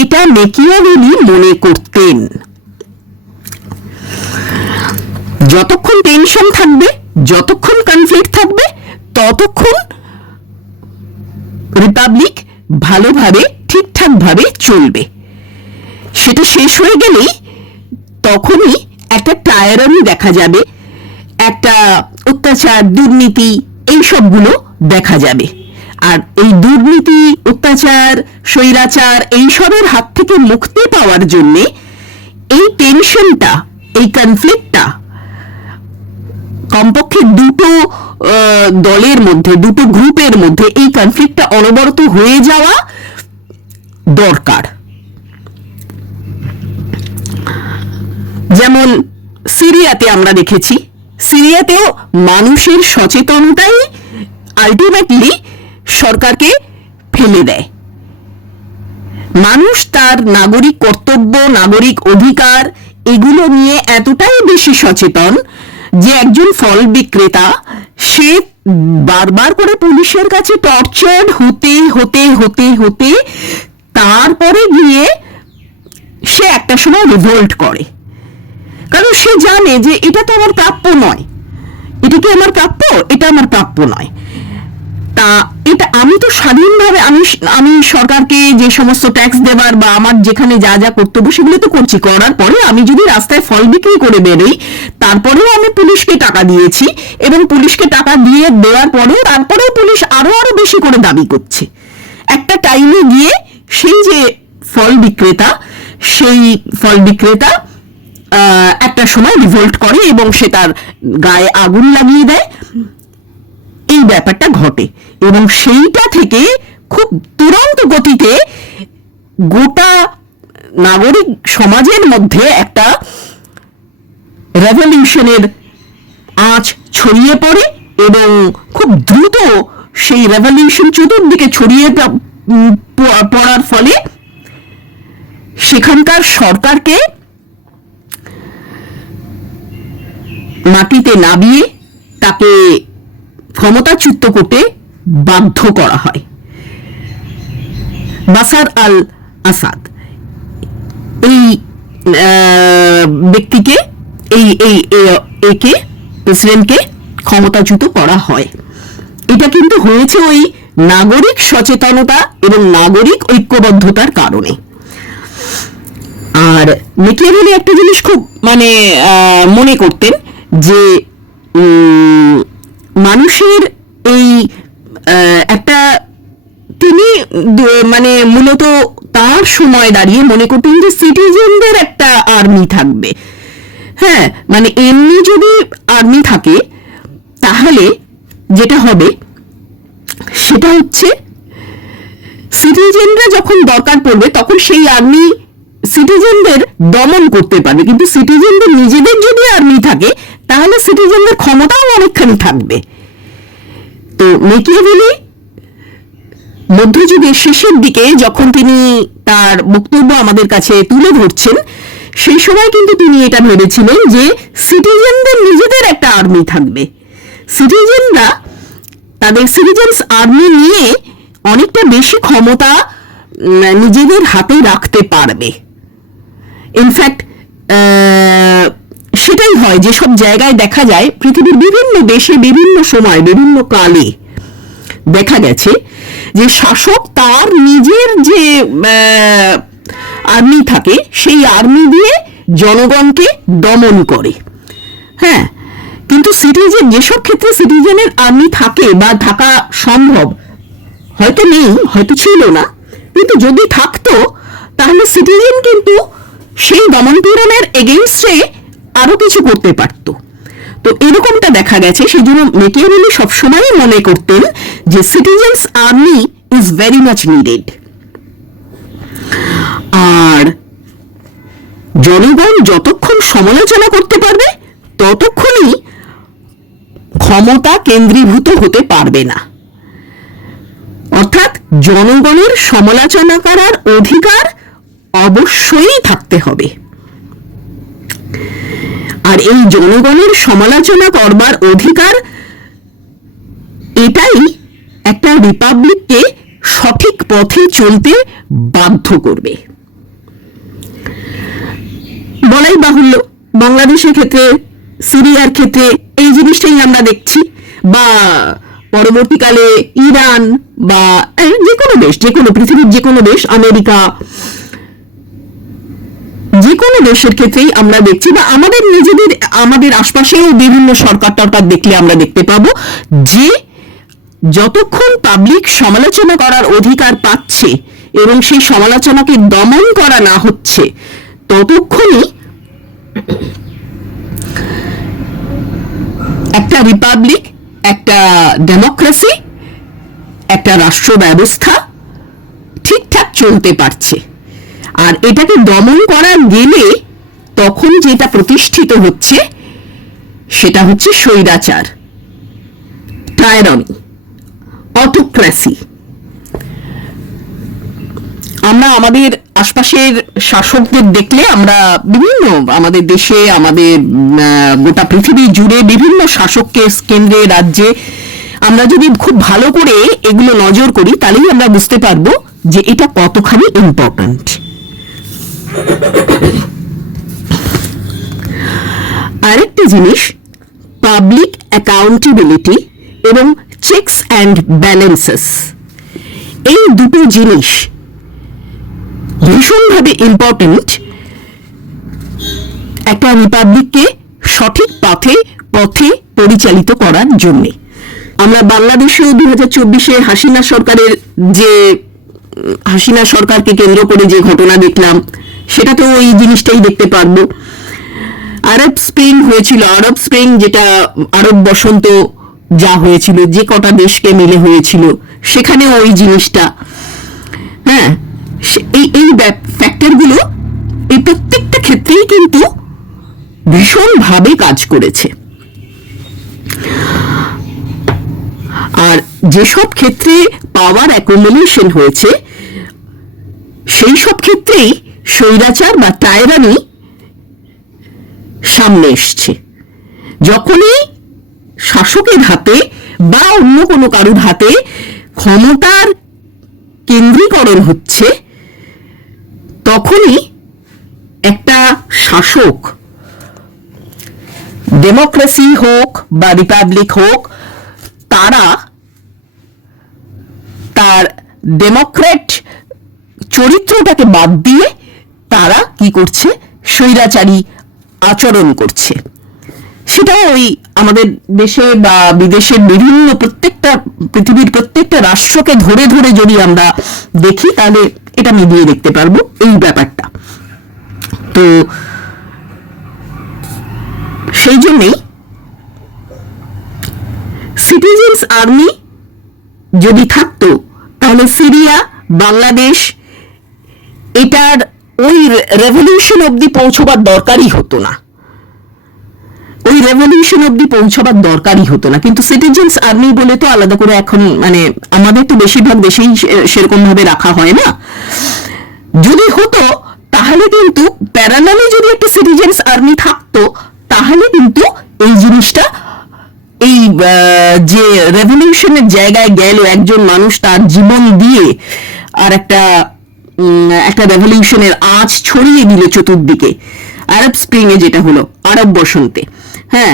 এটা মেকিয়াভেলি মনে করতেন। যতক্ষণ টেনশন থাকবে, যতক্ষণ কনফ্লিক্ট থাকবে, ততক্ষণ রিপাবলিক ভালোভাবে ঠিকঠাকভাবে চলবে। সেটা শেষ হয়ে গেলেই তখনই একটা টায়ারানি দেখা যাবে, একটা অত্যাচার, দুর্নীতি, এই সবগুলো দেখা যাবে। আর এই দুর্নীতি, অত্যাচার, স্বৈরাচার এইসবের হাত থেকে মুক্তি পাওয়ার জন্যে এই টেনশনটা, এই কনফ্লিক্টটা কমপক্ষে দুটো দলের মধ্যে, দুটো গ্রুপের মধ্যে এই কনফ্লিক্টটা অনবরত হয়ে যাওয়া দরকার। যেমন সিরিয়াতে আমরা দেখেছি, সিরিয়াতেও মানুষের সচেতনতাই আলটিমেটলি সরকারকে ফেলে দেয়। মানুষ তার নাগরিক কর্তব্য, নাগরিক অধিকার এগুলো নিয়ে এতটাই বেশি সচেতন যে একজন ফল বিক্রেতা সে বারবার করে পুলিশের কাছে টর্চার্ড হতে হতে হতে হতে তারপরে গিয়ে সে একটা সময় রিভোল্ট করে, কারণ সে জানে যে এটা তো আমার প্রাপ্য নয়, এটা কি আমার প্রাপ্য? এটা আমার প্রাপ্য নয়। তা এটা আমি তো স্বাধীনভাবে আমি সরকারকে যে সমস্ত ট্যাক্স দেবার বা আমার যেখানে যা যা কর্তব্য সেগুলো তো করছি, করার পরে আমি যদি রাস্তায় ফল বিক্রি করে বেরোই, তারপরেও আমি পুলিশকে টাকা দিয়েছি, এবং পুলিশকে টাকা দেওয়ার পরেও তারপরেও পুলিশ আরো বেশি করে দাবি করছে। একটা টাইমে গিয়ে সেই যে ফল বিক্রেতা একটা সময় রিভোল্ট করে এবং সে তার গায়ে আগুন লাগিয়ে দেয়। এই ব্যাপারটা ঘটে এবং সেইটা থেকে খুব তুরন্ত গতিতে গোটা নাগরিক সমাজের মধ্যে একটা রেভলিউশনের আঁচ ছড়িয়ে পড়ে এবং খুব দ্রুত সেই রেভলিউশন চতুর্দিকে ছড়িয়ে পড়ার ফলে সেখানকার সরকারকে মাটিতে নামিয়ে তাকে ক্ষমতাচ্যুত করতে বাধ্য করা হয়। বাশার আল আসাদ এই ব্যক্তিকে, একে প্রেসিডেন্টকে ক্ষমতাচ্যুত করা হয়। এটা কিন্তু হয়েছে ওই নাগরিক সচেতনতা এবং নাগরিক ঐক্যবদ্ধতার কারণে। আর মেকিয়াভেলি একটা জিনিস খুব মনে করতেন যে মানুষের এই একটা, তিনি মূলত তার সময় দাঁড়িয়ে মনে করতেন যে সিটিজেনদের একটা আর্মি থাকবে। হ্যাঁ, এমনি যদি আর্মি থাকে তাহলে যেটা হবে সেটা হচ্ছে সিটিজেনরা যখন দরকার পড়বে তখন সেই আর্মি সিটিজেনদের দমন করতে পারবে, কিন্তু সিটিজেনদের নিজেদের যদি আর্মি থাকে তাহলে সিটিজেনদের ক্ষমতাও অনেকখানি থাকবে। তো মেকিয়াভেলি মধ্যযুগের শেষের দিকে যখন তিনি তার বক্তব্য আমাদের কাছে তুলে ধরছেন, সেই সময় কিন্তু তিনি এটা ভেবেছিলেন যে সিটিজেনদের নিজেদের একটা আর্মি থাকবে, সিটিজেনরা তাদের সিটিজেন্স আর্মি নিয়ে অনেকটা বেশি ক্ষমতা নিজেদের হাতে রাখতে পারবে। ইনফ্যাক্ট সেটাই হয়, যেসব জায়গায় দেখা যায় পৃথিবীর বিভিন্ন দেশে বিভিন্ন সময় বিভিন্ন কালে দেখা গেছে যে শাসক তার নিজের যে আর্মি থাকে সেই আর্মি দিয়ে জনগণকে দমন করে। হ্যাঁ, কিন্তু সিটিজেন, যেসব ক্ষেত্রে সিটিজেনের আর্মি থাকে বা থাকা সম্ভব, হয়তো নেই, হয়তো ছিল না, কিন্তু যদি থাকতো তাহলে সিটিজেন কিন্তু সেই দমন পীড়নের এগেইনস্টে আরো কিছু করতে পারত। তো এরকমটা দেখা গেছে। সেই জন্য মেকিয়াভেলি সবসময় মনে করতেন যে citizens army is very much needed. আর জনগণ যতক্ষণ সমালোচনা করতে পারবে ততক্ষণই ক্ষমতা কেন্দ্রীভূত হতে পারবে না। অর্থাৎ জনগণের সমালোচনা করার অধিকার অবশ্যই থাকতে হবে। আর এই জনগণের সমালোচনা করবার অধিকার, এটাই একটা রিপাবলিককে সঠিক পথে চলতে বাধ্য করবে। বলাই বাহুল্য, বাংলাদেশের ক্ষেত্রে, সিরিয়ার ক্ষেত্রে এই জিনিসটাই আমরা দেখছি, বা পরবর্তীকালে ইরান বা যে কোনো দেশ, যে কোনো পৃথিবীর যে কোনো দেশ, আমেরিকা, যে কোনো দেশের ক্ষেত্রেই আমরা দেখছি, বা আমাদের নিজেদের আমাদের আশপাশেও বিভিন্ন সরকার টরকার দেখলে আমরা দেখতে পাবো যে যতক্ষণ পাবলিক সমালোচনা করার অধিকার পাচ্ছে এবং সেই সমালোচনাকে দমন করা না হচ্ছে, ততক্ষণই একটা রিপাবলিক, একটা ডেমোক্রেসি, একটা রাষ্ট্র ব্যবস্থা ঠিকঠাক চলতে পারছে। আর এটাকে দমন করা গেলে তখন যেটা প্রতিষ্ঠিত হচ্ছে সেটা হচ্ছে স্বৈরাচার, টাইরানি, অটোক্রেসি। আমরা আমাদের আশপাশের শাসকদের দেখলে আমরা বিভিন্ন, আমাদের দেশে, আমাদের গোটা পৃথিবী জুড়ে বিভিন্ন শাসককে কেন্দ্রে, রাজ্যে আমরা যদি খুব ভালো করে এগুলো নজর করি তাহলেই আমরা বুঝতে পারবো যে এটা কতখানি ইম্পর্ট্যান্ট। আরেকটা জিনিস, পাবলিক অ্যাকাউন্টেবিলিটি এবং চেকস অ্যান্ড ব্যালেন্সেস, এই দুটো জিনিস ভীষণভাবে ইম্পর্টেন্ট একটা রিপাবলিককে সঠিক পথে পরিচালিত করার জন্য। আমরা বাংলাদেশেও 2024-এ হাসিনা সরকারকে কেন্দ্র করে যে ঘটনা দেখলাম, সেটাতেও ওই জিনিসটাই দেখতে পারবো। আরব স্প্রিং হয়েছিল, আরব স্প্রিং যেটা আরব বসন্ত যা হয়েছিল, যে কটা দেশকে মিলে হয়েছিল, সেখানেও ওই জিনিসটা। হ্যাঁ, এই ফ্যাক্টরগুলো এই প্রত্যেকটা ক্ষেত্রেই কিন্তু ভীষণভাবে কাজ করেছে। আর যেসব ক্ষেত্রে পাওয়ার অ্যাকুমুলেশন হয়েছে সেই সব ক্ষেত্রেই স্বৈরাচার বা টাইরানি সামনে এসছে। যখনই শাসকের হাতে বা অন্য কোনো কারুর হাতে ক্ষমতার কেন্দ্রীকরণ হচ্ছে, তখনই একটা শাসক, ডেমোক্রেসি হোক বা রিপাবলিক হোক, তারা তার ডেমোক্রেট চরিত্রটাকে বাদ দিয়ে তারা কি করছে, স্বৈরাচারী আচরণ করছে। সেটা ওই আমাদের দেশে বা বিদেশের বিভিন্ন পৃথিবীর প্রত্যেকটা রাষ্ট্রকে ধরে ধরে যদি আমরা দেখি তাহলে এটা মিলিয়ে দেখতে পারবো এই ব্যাপারটা। তো সেই জন্যই সিটিজেন্স আর্মি যদি থাকতো তাহলে সিরিয়া, বাংলাদেশ, এটার ওই রেভলিউশন অবধি পৌঁছবার দরকারই হতো না। ওই রেভলিউশন অব্দি পৌঁছবার দরকারই হতো না, কিন্তু সিটিজেন্স আর্মি বলে তো আলাদা করে এখন মানে আমাদের তো বেশিরভাগ দেশেই সেরকম ভাবে রাখা হয় না। যদি হতো তাহলে কিন্তু প্যারালালে যদি একটা সিটিজেন্স আর্মি থাকতো তাহলে কিন্তু এই জিনিসটা এই যে রেভলিউশনের জায়গায় গেল একজন মানুষ তার জীবন দিয়ে আর একটা রেভলিউশনের আঁচ ছড়িয়ে দিল চতুর্দিকে, আরব স্প্রিং এ যেটা হলো, আরব বসন্তে, হ্যাঁ,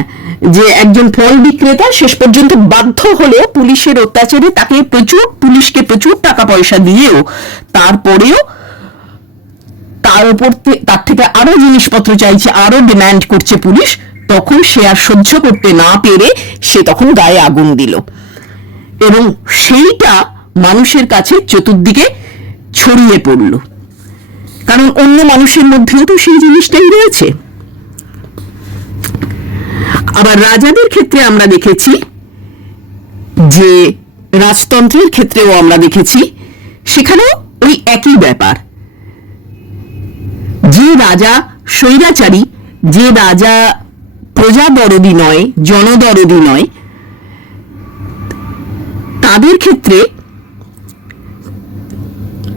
যে একজন ফল বিক্রেতা শেষ পর্যন্ত বাধ্য হলেও পুলিশের অত্যাচারে তাকে পুলিশকে প্রচুর টাকা পয়সা দিয়েও তারপরেও তার উপর তার থেকে আরো জিনিসপত্র চাইছে, আরো ডিমান্ড করছে পুলিশ, তখন সে আর সহ্য করতে না পেরে সে তখন গায়ে আগুন দিল এবং সেইটা মানুষের কাছে চতুর্দিকে ছড়িয়ে পড়ল, কারণ অন্য মানুষের মধ্যেও তো সেই জিনিসটাই রয়েছে। আবার রাজাদের ক্ষেত্রে আমরা দেখেছি, যে রাজতন্ত্রের ক্ষেত্রেও আমরা দেখেছি, সেখানেও ওই একই ব্যাপার, যে রাজা স্বৈরাচারী, যে রাজা প্রজা দরদি নয়, জনদরদি নয়, তাদের ক্ষেত্রে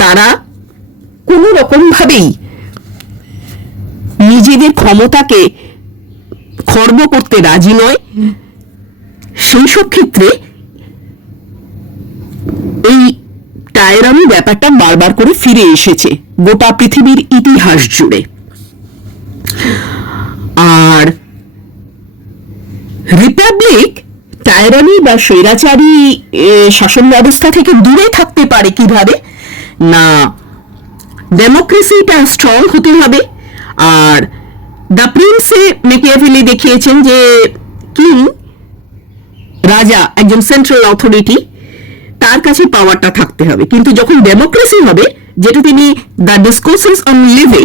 তারা কোনো রকম ভাবেই নিজেদের ক্ষমতাকে খর্ব করতে রাজি নয়। সেই সব ক্ষেত্রে এই টায়রানি ব্যাপারটা বারবার করে ফিরে এসেছে গোটা পৃথিবীর ইতিহাস জুড়ে। আর রিপাবলিক টায়রানি বা স্বৈরাচারী শাসন ব্যবস্থা থেকে দূরে থাকতে পারে কিভাবে না, ডেমোক্রেসিটা স্ট্রং হতে হবে। আর দ্য প্রিন্সে মেকিয়াভেলি দেখিয়েছেন যে কিং, রাজা, একজন সেন্ট্রাল অথরিটি, তার কাছে পাওয়ারটা থাকতে হবে, কিন্তু যখন ডেমোক্রেসি হবে, যেটা তিনি দ্য ডিসকোর্সেস অন লিভিং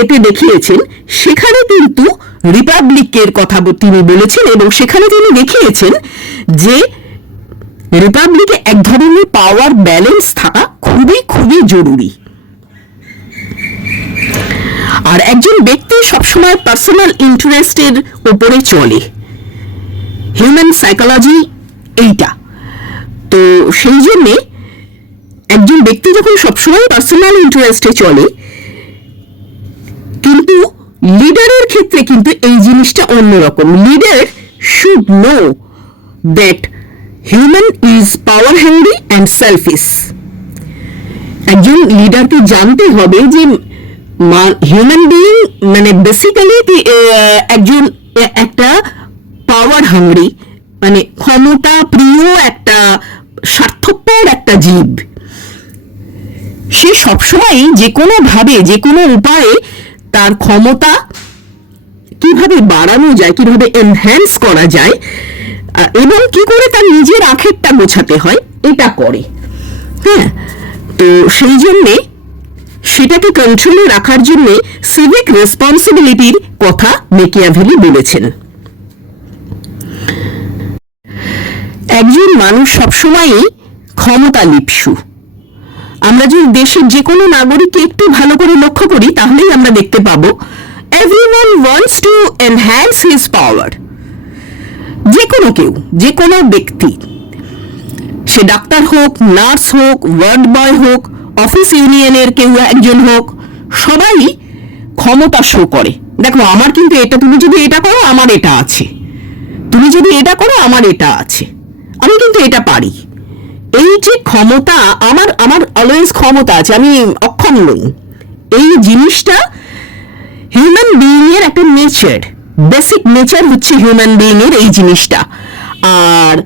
এতে দেখিয়েছেন, সেখানে কিন্তু রিপাবলিকের কথা তিনি বলেছেন এবং সেখানে তিনি দেখিয়েছেন যে রিপাবলিকে এক ধরনের পাওয়ার ব্যালেন্স থাকা খুবই খুবই জরুরি। আর একজন ব্যক্তি সবসময় পার্সোনাল ইন্টারেস্টের উপরে চলে, হিউম্যান সাইকোলজি এইটা। তো সেই জন্যে একজন ব্যক্তি যখন সবসময় পার্সোনাল ইন্টারেস্টে চলে, কিন্তু লিডারের ক্ষেত্রে কিন্তু এই জিনিসটা অন্যরকম। Leader should know that human is power hungry and selfish. একজন লিডারকে জানতে হবে যে হিউম্যান বিইং মানে বেসিক্যালি একজন একটা পাওয়ার হাংরি, মানে ক্ষমতা প্রিয় একটা স্বার্থপর একটা জীব। সে সবসময় যে কোনো ভাবে, যে কোনো উপায়ে তার ক্ষমতা কিভাবে বাড়ানো যায়, কিভাবে এনহ্যান্স করা যায় এবং কি করে তার নিজের আখেরটা গোছাতে হয়, এটা করে। হ্যাঁ, তো সেই জন্যে সেটাকে কন্ট্রোলে রাখার জন্য সিভিক রেসপন্সিবিলিটির কথা মেকিয়াভেলি বলেছেন। একজন মানুষ সবসময়ই ক্ষমতা লিপ্সু। আমরা যদি দেশের যে কোনো নাগরিককে একটু ভালো করে লক্ষ্য করি, তাহলেই আমরা দেখতে পাবো everyone wants to enhance his পাওয়ার। যে কোনো কেউ, যে কোনো ব্যক্তি, সে ডাক্তার হোক, নার্স হোক, ওয়ার্ড বয় হোক, অফিস ইউনিয়নের কেউ একজন হোক, সবাই ক্ষমতা শো করে। দেখো, আমার কিন্তু এটা, তুমি যদি এটা করো আমার এটা আছে, তুমি যদি এটা করো আমার এটা আছে, আমি কিন্তু এটা পারি। এই যে ক্ষমতা, আমার অলওয়েজ ক্ষমতা আছে, আমি অক্ষম নই, এই জিনিসটা হিউম্যান বিইং এর একটা নেচার, বেসিক নেচার হচ্ছে হিউম্যান বিইং এর এই জিনিসটা। আর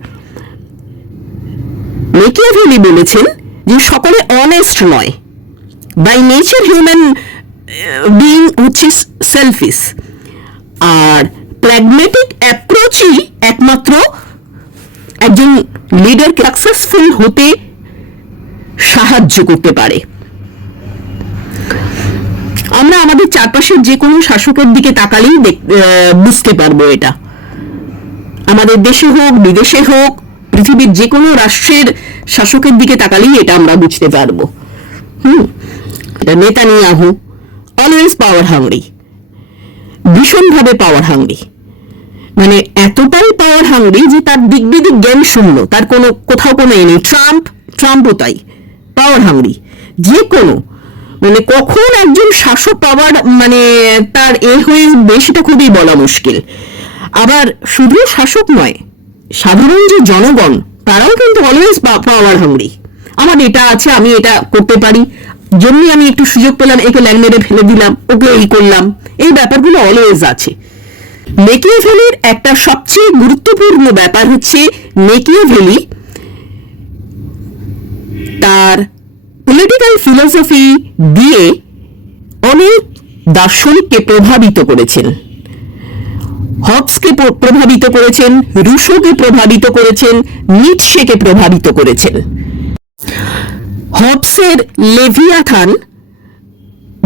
মেকিয়াভেলি বলেছেন যে সকলে অনেস্ট নয়, বাই নেচার হিউম্যান বিইং হচ্ছে সেলফিশ। আর প্র্যাগম্যাটিক অ্যাপ্রোচই একমাত্র একজন লিডারকে সাকসেসফুল হতে সাহায্য করতে পারে। আমরা আমাদের চারপাশের যে কোনো শাসকের দিকে তাকালেই বুঝতে পারবো এটা। আমাদের দেশে হোক, বিদেশে হোক, পৃথিবীর যে কোনো রাষ্ট্রের শাসকের দিকে তাকালেই এটা আমরা বুঝতে পারবো। নেতানিয়াহু অলওয়েজ পাওয়ার হাংরি, ভীষণভাবে পাওয়ার হাংরি। মানে এতটাই পাওয়ার হাংরি যে তার দিক বিদিক জ্ঞান শূন্য, তার কোনো কোথাও কোনো এ নেই। ট্রাম্পও তাই পাওয়ার হাংরি। যে কোনো মানে কখন একজন শাসক পাওয়ার মানে তার হয়ে সেটা খুবই বলা মুশকিল। আবার শুধু শাসক নয়, সাধারণ যে জনগণ তারাও কিন্তু অলওয়েজ পাওয়ার হাংরি। আমার এটা আছে, আমি এটা করতে পারি, যেমনি আমি একটু সুযোগ পেলাম একে ল্যাং মেরে ফেলে দিলাম, ওকে এই করলাম, এই ব্যাপারগুলো অলওয়েজ আছে। মেকিয়াভেলির একটা সবচেয়ে গুরুত্বপূর্ণ ব্যাপার হচ্ছে মেকিয়াভেলি তার পলিটিক্যাল ফিলোসফি দিয়ে অনেক দার্শনিককে প্রভাবিত করেছেন। হবসকে প্রভাবিত করেছেন, রুশোকে প্রভাবিত করেছেন, নিটশেকে প্রভাবিত করেছেন। হবসের লেভিয়াথান,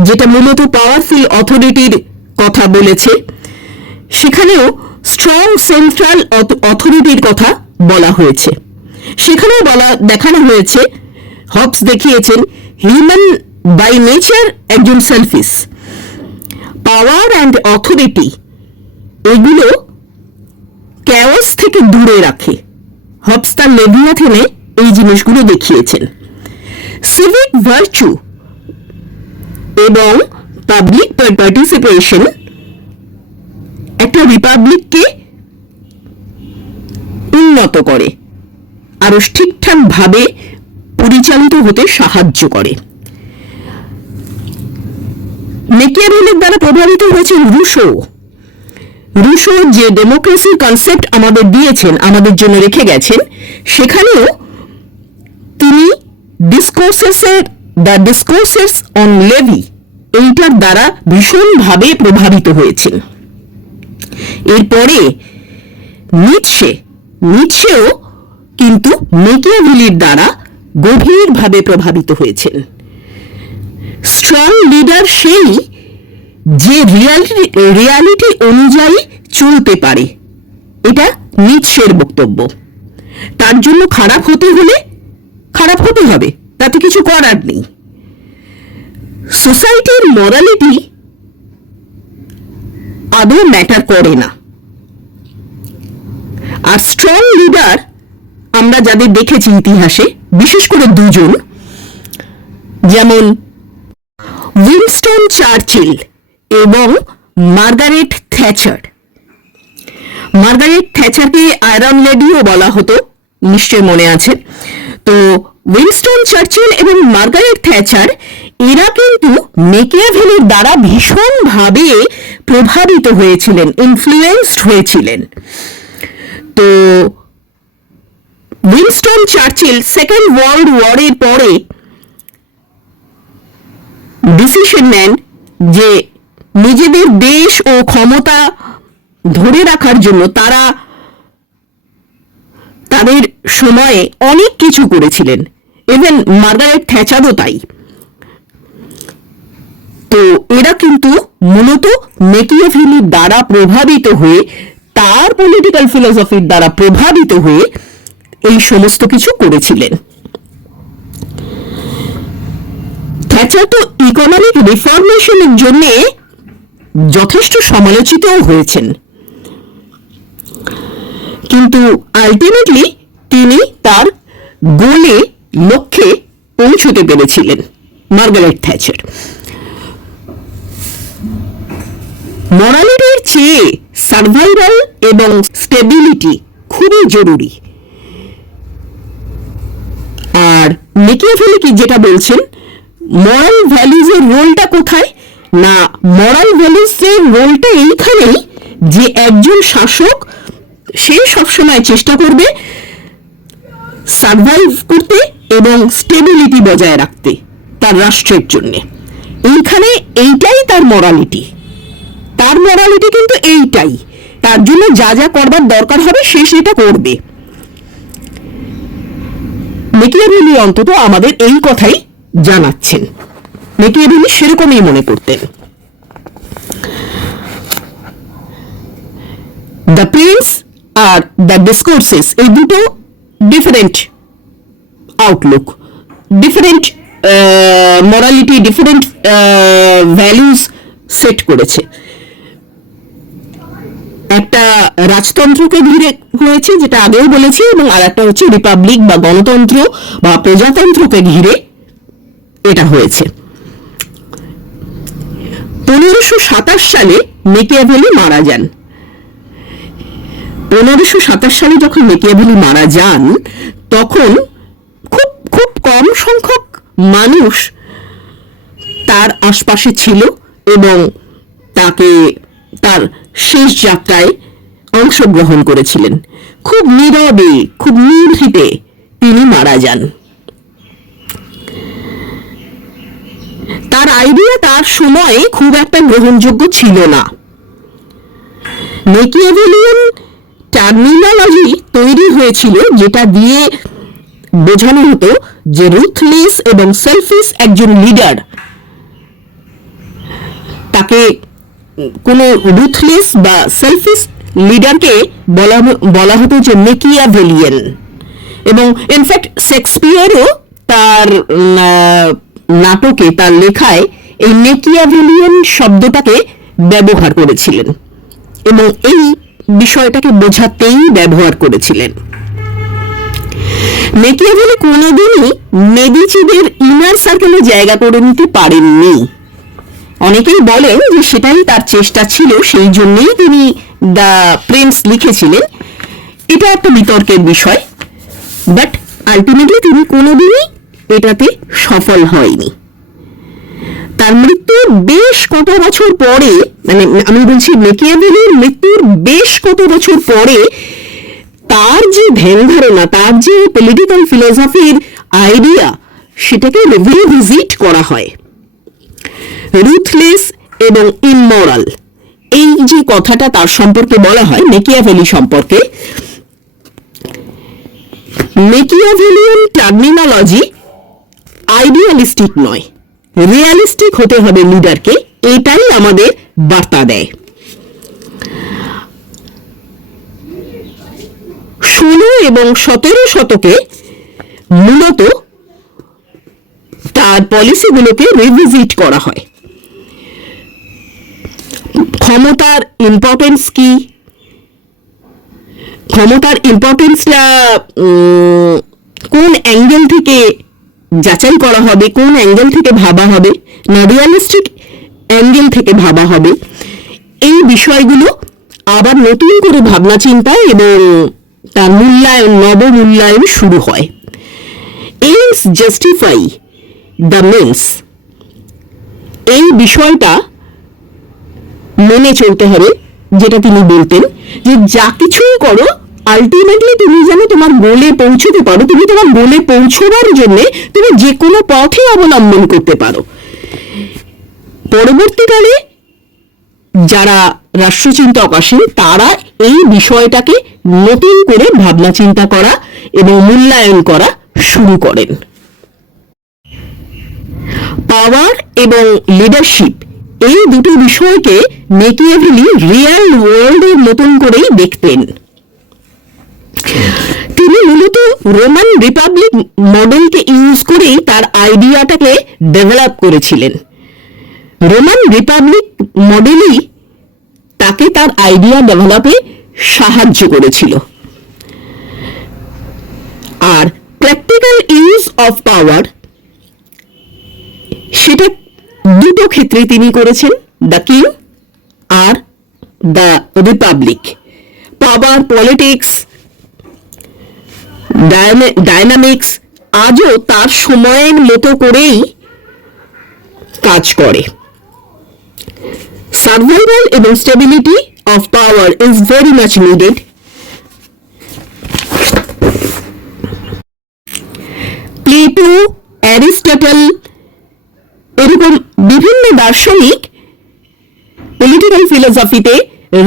যেটা মূলত পাওয়ারফুল অথরিটির কথা বলেছে, সেখানেও স্ট্রং সেন্ট্রাল অথরিটির কথা বলা হয়েছে। সেখানেও দেখানো হয়েছে, হবস দেখিয়েছেন হিউম্যান বাই নেচার একজন সেলফিশ। পাওয়ার অ্যান্ড অথরিটি এগুলো ক্যাওস থেকে দূরে রাখে। হবস তার লেভিয়াথানে এই জিনিসগুলো দেখিয়েছেন। সিভিক ভার্চু এবং পাবলিক পার্টিসিপেশন একটা রিপাবলিককে উন্নত করে, আরো ঠিকঠাক ভাবে পরিচালিত হতে সাহায্য করে। মেকিয়াভেলির দ্বারা প্রভাবিত হয়েছে রুশো। রুশো যে ডেমোক্রেসির কনসেপ্ট আমাদের দিয়েছেন, আমাদের জন্য রেখে গেছেন, সেখানেও তিনি দ্য ডিসকোর্সেস অন লেভি এইটার দ্বারা ভীষণভাবে প্রভাবিত হয়েছেন। এরপরে নিটশেও কিন্তু মেকিয়াভেলির দ্বারা গভীরভাবে প্রভাবিত হয়েছেন। স্ট্রং লিডার সেই যে রিয়ালিটি অনুযায়ী চলতে পারে, এটা নিটশের বক্তব্য। তার জন্য খারাপ হতে হলে খারাপ হতে হবে, তাতে কিছু করার নেই। সোসাইটির মরালিটি আদৌ ম্যাটার করে না। আর স্ট্রং লিডার আমরা যাদের দেখেছি ইতিহাসে, বিশেষ করে দুজন, যেমন উইনস্টন চার্চিল এবং মার্গারেট থ্যাচার। মার্গারেট থ্যাচারকে আয়রন লেডিও বলা হতো, নিশ্চয় মনে আছে। তো উইনস্টন চার্চিল এবং মার্গারেট থ্যাচার এরা কিন্তু মেকিয়াভেলির দ্বারা ভীষণভাবে প্রভাবিত হয়েছিলেন, ইনফ্লুয়েন্সড হয়েছিলেন। তো উইনস্টন চার্চিল সেকেন্ড ওয়ার্ল্ড ওয়ারের পরে ডিসিশন নেন যে নিজেদের দেশ ও ক্ষমতা ধরে রাখার জন্য তারা তাদের সময়ে অনেক কিছু করেছিলেন। ইভেন মার্গারেট থ্যাচারও তাই। তো এরা কিন্তু মূলত মেকিয়াভেলির দ্বারা প্রভাবিত হয়ে, তার পলিটিক্যাল ফিলোসফির দ্বারা প্রভাবিত হয়ে এই সমস্ত কিছু করেছিলেন। থ্যাচার তো ইকোনমিক রিফর্মেশনের জন্য যথেষ্ট সমালোচিতও হয়েছেন, কিন্তু আলটিমেটলি তিনি তার লক্ষ্যে পৌঁছতে পেরেছিলেন, মার্গারেট থ্যাচার। মরালিটির চেয়ে সার্ভাইভাল এবং স্টেবিলিটি খুবই জরুরি। আর মেকিয়াভেলি কি যেটা বলছেন, মরাল ভ্যালুজের রোলটা কোথায়? না, মরাল ভ্যালুজের রোলটা এইখানেই যে একজন শাসক সে সবসময় চেষ্টা করবে সার্ভাইভ করতে এবং স্টেবিলিটি বজায় রাখতে তার রাষ্ট্রের জন্য। এইটাই তার মরালিটি। তার মরালিটি কিন্তু এইটাই, তার জন্য যা যা করবার দরকার হবে সে সেটা করবে। মেকিয়াভেলি অন্তত আমাদের এই কথাই জানাচ্ছেন। মেকিয়াভেলি সেরকমই মনে করতেন। দ্য প্রিন্স আর দ্য ডিসকোর্সেস এই দুটো different outlook, different morality, different values set করেছে। একটা রাজতন্ত্রকে ঘিরে হয়েছে, যেটা আগেও বলেছি, এবং আর একটা হচ্ছে রিপাবলিক বা গণতন্ত্র বা প্রজাতন্ত্রকে ঘিরে এটা হয়েছে। 1527 সালে মেকিয়াভেলি মারা যান। 1527 সালে যখন মেকিয়াভেলি মারা যান, তখন খুব খুব কম সংখ্যক মানুষ তার আশপাশে ছিল এবং তাকে তার শেষ যাত্রায় অংশগ্রহণ করেছিলেন। খুব নীরবে, খুব নিভৃতে তিনি মারা যান। তার আইডিয়া তার সময়ে খুব একটা গ্রহণযোগ্য ছিল না। মেকিয়াভেলিয়ান টার্মিনোলজি তৈরি হয়েছিল, যেটা দিয়ে বোঝানো হতো যে রুথলেস এবং সেলফিশ একজন লিডার, তাকে কোনো রুথলেস বা সেলফিশ লিডারকে বলা হতো যে মেকিয়াভেলিয়ান। এবং ইনফ্যাক্ট শেক্সপিয়ারও তার নাটকে, তার লেখায় এই মেকিয়াভেলিয়ান শব্দটাকে ব্যবহার করেছিলেন এবং এই বিষয়টাকে বোঝাতেই ব্যবহার করেছিলেন। মেকিয়াভেলি কোনোদিনই মেডিচিদের ইনার সার্কেলে জায়গা করে নিতে পারেননি। অনেকেই বলেন যে সেটাই তার চেষ্টা ছিল, সেই জন্যই তিনি দ্য প্রিন্স লিখেছিলেন। এটা একটা বিতর্কের বিষয়, বাট আলটিমেটলি তিনি কোনোদিনই এটাতে সফল হয়নি। তার মৃত্যুর বেশ কত বছর পরে, মানে আমি বলছি মেকিয়াভেলির মৃত্যুর বেশ কত বছর পরে, তার যে ধ্যান ধারণা, তার যে পলিটিক্যাল ফিলোসফির আইডিয়া, সেটাকে রিভিজিট করা হয়। রুথলেস এবং ইমমরাল, এই যে কথাটা তার সম্পর্কে বলা হয় মেকিয়াভেলি সম্পর্কে, মেকিয়াভেলিয়ান টার্মিনোলজি আইডিয়ালিস্টিক নয়, রিয়ালিস্টিক হতে হবে লিডারকে, এটাই আমাদের বার্তা দেয়। 16 এবং 17 শতকে মূলত তার পলিসিগুলোকে রিভিজিট করা হয়। ক্ষমতার ইম্পর্টেন্স কি, ক্ষমতার ইম্পর্টেন্সটা কোন অ্যাঙ্গেল থেকে যাচাই করা হবে, কোন অ্যাঙ্গেল থেকে ভাবা হবে, না রিয়ালিস্টিক অ্যাঙ্গেল থেকে ভাবা হবে, এই বিষয়গুলো আবার নতুন করে ভাবনা চিন্তা এবং তার মূল্যায়ন, নবমূল্যায়ন শুরু হয়। এইমস জাস্টিফাই দ্য মিনস, এই বিষয়টা মেনে চলতে হবে, যেটা তিনি বলতেন যে যা কিছুই করো আলটিমেটলি তুমি যেন তোমার গোলে পৌঁছতে পারো, তুমি তোমার গোলে পৌঁছবার জন্য তুমি যে কোনো পথে অবলম্বন করতে পারো। পরবর্তীকালে যারা রাষ্ট্রচিন্তক আসেন, তারা এই বিষয়টাকে নতুন করে ভাবনা চিন্তা করা এবং মূল্যায়ন করা শুরু করেন। পাওয়ার এবং লিডারশিপ, এই দুটো বিষয়কে মেকিয়াভেলি রিয়েল ওয়ার্ল্ডের মতন করেই দেখতেন। তিনি মূলত রোমান রিপাবলিক মডেলকে ইউজ করেই তার আইডিয়াটাকে ডেভেলপ করেছিলেন। রোমান রিপাবলিক মডেলই তাকে তার আইডিয়া ডেভেলপে সাহায্য করেছিল। আর প্র্যাকটিক্যাল ইউজ অফ পাওয়ার, সেটা দুটো ক্ষেত্রে তিনি করেছেন, the king are the Republic. Power politics, dynamics আজও তার সময়ের মতো করেই কাজ করে। সার্ভাইভাল এবং stability of power is very much needed. Plato, Aristotle, এরকম বিভিন্ন দার্শনিক পলিটিক্যাল ফিলোসফিতে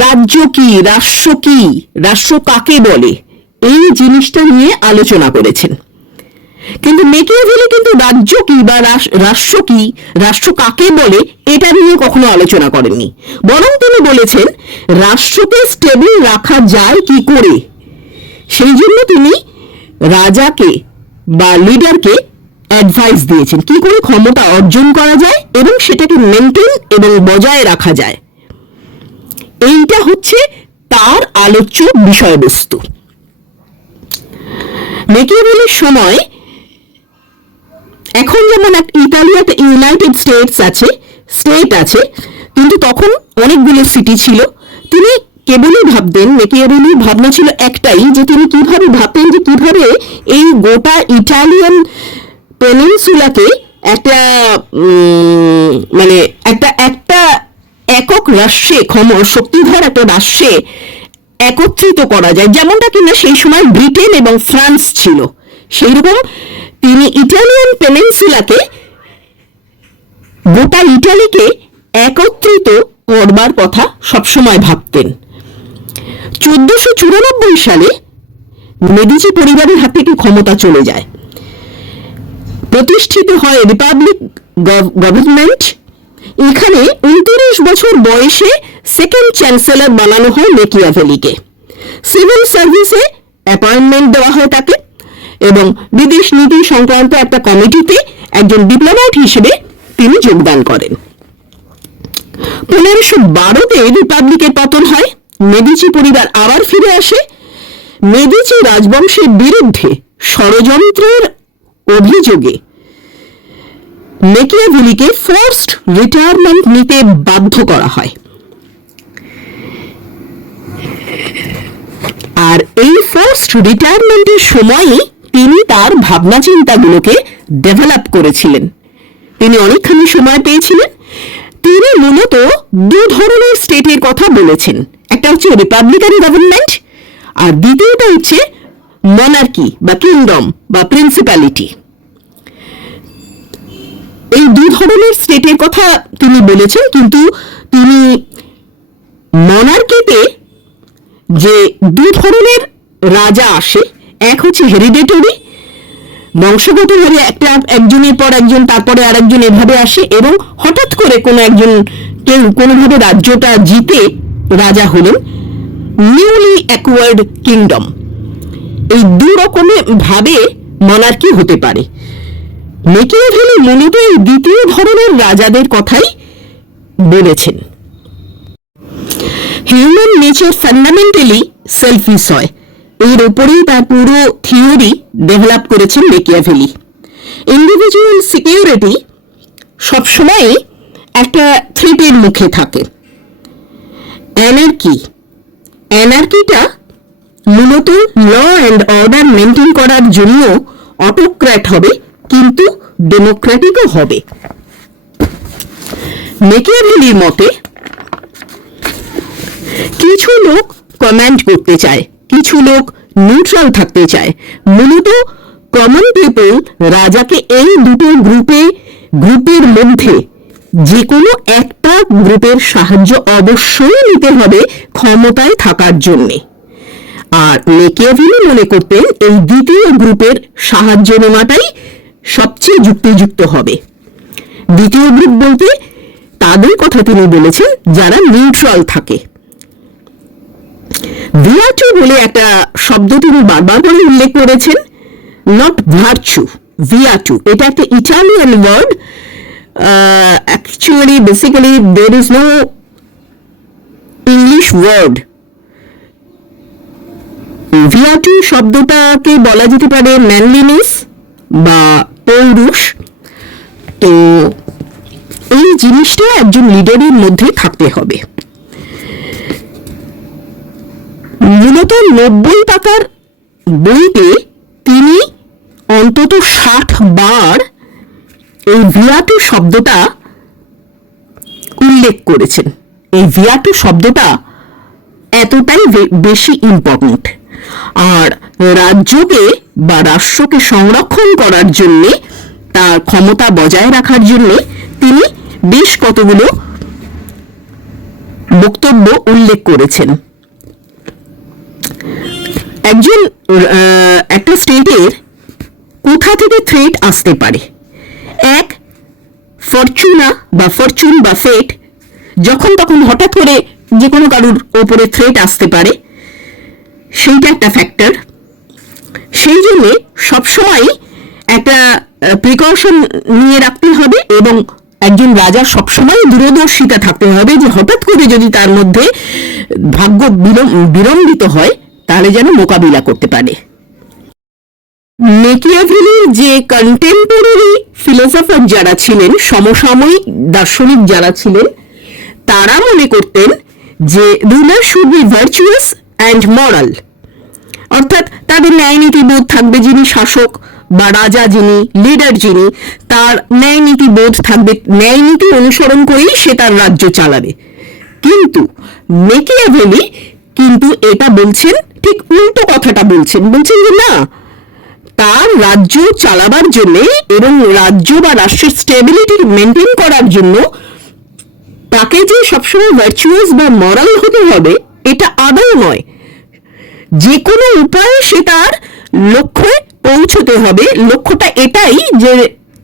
রাজ্য কি, রাষ্ট্র কি, রাষ্ট্র কাকে বলে, এই জিনিসটা নিয়ে আলোচনা করেছেন। কিন্তু মেকিয়াভেলি কিন্তু রাজ্য কি বা রাষ্ট্র কি, রাষ্ট্র কাকে বলে, এটা নিয়ে কখনো আলোচনা করেননি। বরং তিনি বলেছেন রাষ্ট্রকে স্টেবল রাখা যায় কি করে, সেই জন্য তিনি রাজাকে বা লিডারকে অ্যাডভাইস দিয়েছেন কি করে ক্ষমতা অর্জন করা যায় এবং সেটাকে মেনটেন এবং বজায় রাখা যায়। এইটা হচ্ছে তার আলোচ্য বিষয়বস্তু। মেকিয়াভেলির সময় এখন যেমন ইতালিয়াতে ইউনাইটেড স্টেট আছে, কিন্তু তখন অনেকগুলো সিটি ছিল। তিনি কেবলই ভাবতেন, মেকিয়াভেলির ভাবনা ছিল একটাই, যে তিনি কিভাবে ভাবতেন যে কিভাবে এই গোটা ইটালিয়ান পেনিনসুলাকে একটা মানে একটা একক রাষ্ট্রে, শক্তিধর একটা রাষ্ট্রে একত্রিত করা যায়, যেমনটা কিনা সেই সময় ব্রিটেন এবং ফ্রান্স ছিল। সেই রকম তিনি ইটালিয়ান পেনিনসুলাকে, গোটা ইটালিকে একত্রিত করবার কথা সবসময় ভাবতেন। 1494 সালে মেডিচি পরিবারের হাত থেকে ক্ষমতা চলে যায়, প্রতিষ্ঠিত হয় রিপাবলিক গভর্নমেন্ট। এখানে 29 বছর বয়সে সেকেন্ড চ্যান্সেলর বানানো হয় মেকিয়াভেলিকে। সিভিল সার্ভিসে অ্যাপয়েন্টমেন্ট দেওয়া হয় তাকে, এবং বিদেশ নীতি সংক্রান্ত একটা কমিটিতে একজন ডিপ্লোম্যাট হিসেবে তিনি যোগদান করেন। 1512-তে রিপাবলিকের পতন হয়, মেডিচি পরিবার আবার ফিরে আসে। মেডিচি রাজবংশের বিরুদ্ধে ষড়যন্ত্রের অভিযোগে মেকিয়াভেলিকে ফোর্সড রিটায়ারমেন্ট নিতে বাধ্য করা হয়। আর এই ফোর্সড রিটায়ারমেন্টের সময়ই তিনি তার ভাবনা চিন্তাগুলোকে ডেভেলপ করেছিলেন। তিনি অনেকখানি সময় পেয়েছিলেন। তিনি মূলত দু ধরনের স্টেটের কথা বলেছেন, একটা হচ্ছে রিপাবলিকান গভর্নমেন্ট, আর দ্বিতীয়টা হচ্ছে মনার্কি বা কিংডম বা প্রিন্সিপালিটি। এই দু ধরনের স্টেটের কথা তিনি বলেছেন, কিন্তু তিনি মনার্কিতে যে দু ধরনের রাজা আসে, এক হচ্ছে হেরিডেটরি, বংশগতভাবে একজনের পর একজন, তারপরে আরেকজন এভাবে আসে, এবং হঠাৎ করে কোনো একজন কেউ কোনোভাবে রাজ্যটা জিতে রাজা হলেন, নিউলি অ্যাকোয়ার্ড কিংডম। এই দু রকমের ভাবে মনার্কি হতে পারে। মেকিয়াভেলি মূলত এই দ্বিতীয় ধরনের রাজাদের কথাই বলেছেন। হিউম্যান নেচার ফান্ডামেন্টালি সেলফিশ হয়, এর উপরেই তার পুরো থিওরি ডেভেলপ করেছেন মেকিয়াভেলি। ইন্ডিভিজুয়াল সিকিউরিটি সবসময় একটা থ্রেটের মুখে থাকে। অ্যানার্কিটা মূলত ল অ্যান্ড অর্ডার মেনটেন করার জন্য অটোক্র্যাট হবে, কিন্তু ডেমোক্রেটিকও হবে। মেকিয়াভেলির মতে কিছু লোক কমান্ড করতে চায়, কিছু লোক নিউট্রাল থাকতে চায়। মূলত কমন পিপল রাজাকে এই দুটো গ্রুপের মধ্যে যে কোনো একটা গ্রুপের সাহায্য অবশ্যই নিতে হবে ক্ষমতায় থাকার জন্যে। আর মেকিয়াভেলি মনে করতেন এই দ্বিতীয় গ্রুপের সাহায্য নেওয়াটাই সবচেয়ে যুক্তিযুক্ত হবে। দ্বিতীয় গ্রুপ বলতে তাদের কথা তিনি বলেছেন যারা নিউট্রাল থাকে। ভিয়াটু বলে একটা শব্দ তিনি বারবার করে উল্লেখ করেছেন, নট ভার্চু, ভিয়াটু। এটা একটা Italian word. Actually basically there is no English word. ভিয়াটু শব্দটাকে বলা যেতে পারে ম্যানলিনেস বা পৌরুষ। তো এই জিনিসটা একজন লিডারের মধ্যে থাকতে হবে। মূলত 90 টাকার বইতে তিনি অন্তত 60 বার এই ভিয়াটু শব্দটা উল্লেখ করেছেন। এই ভিয়াটু শব্দটা এতটাই বেশি ইম্পর্টেন্ট। আর রাজ্যকে বা রাষ্ট্রকে সংরক্ষণ করার জন্যে, তার ক্ষমতা বজায় রাখার জন্যে তিনি বেশ কতগুলো বক্তব্য উল্লেখ করেছেন। একটা স্টেটের কোথা থেকে থ্রেট আসতে পারে? এক, ফরচুন বা ফেট, যখন তখন হঠাৎ করে যে কোনো কারুর ওপরে থ্রেট আসতে পারে, সেইটা একটা ফ্যাক্টর। সেই জন্য সবসময় একটা প্রিকশন নিয়ে রাখতে হবে, এবং একজন রাজা সবসময় দূরদর্শিতা থাকতে হবে যে হঠাৎ করে যদি তার মধ্যে ভাগ্য বিড়ম্বিত হয় তাহলে যেন মোকাবিলা করতে পারে। মেকিয়াভেলির যে কন্টেম্পোরারি ফিলোসফার যারা ছিলেন, সমসাময়িক দার্শনিক যারা ছিলেন, তারা মনে করতেন যে ruler should be virtuous and moral, অর্থাৎ তাদের ন্যায় নীতিবোধ থাকবে। যিনি শাসক বা রাজা, যিনি লিডার, যিনি, তার ন্যায় নীতিবোধ থাকবে, ন্যায় নীতি অনুসরণ করেই সে তার রাজ্য চালাবে। কিন্তু মেকিয়াভেলি কিন্তু এটা বলছেন, ঠিক উল্টো কথাটা বলছেন যে না, তার রাজ্য চালাবার জন্য এবং রাজ্য বা রাষ্ট্রের স্টেবিলিটি মেনটেন করার জন্য তাকে যে সবসময় ভার্চুয়াস বা মরাল হতে হবে এটা আদৌ নয়। যে কোনো উপায়ে সে তার লক্ষ্যে পৌঁছতে হবে। লক্ষ্যটা এটাই যে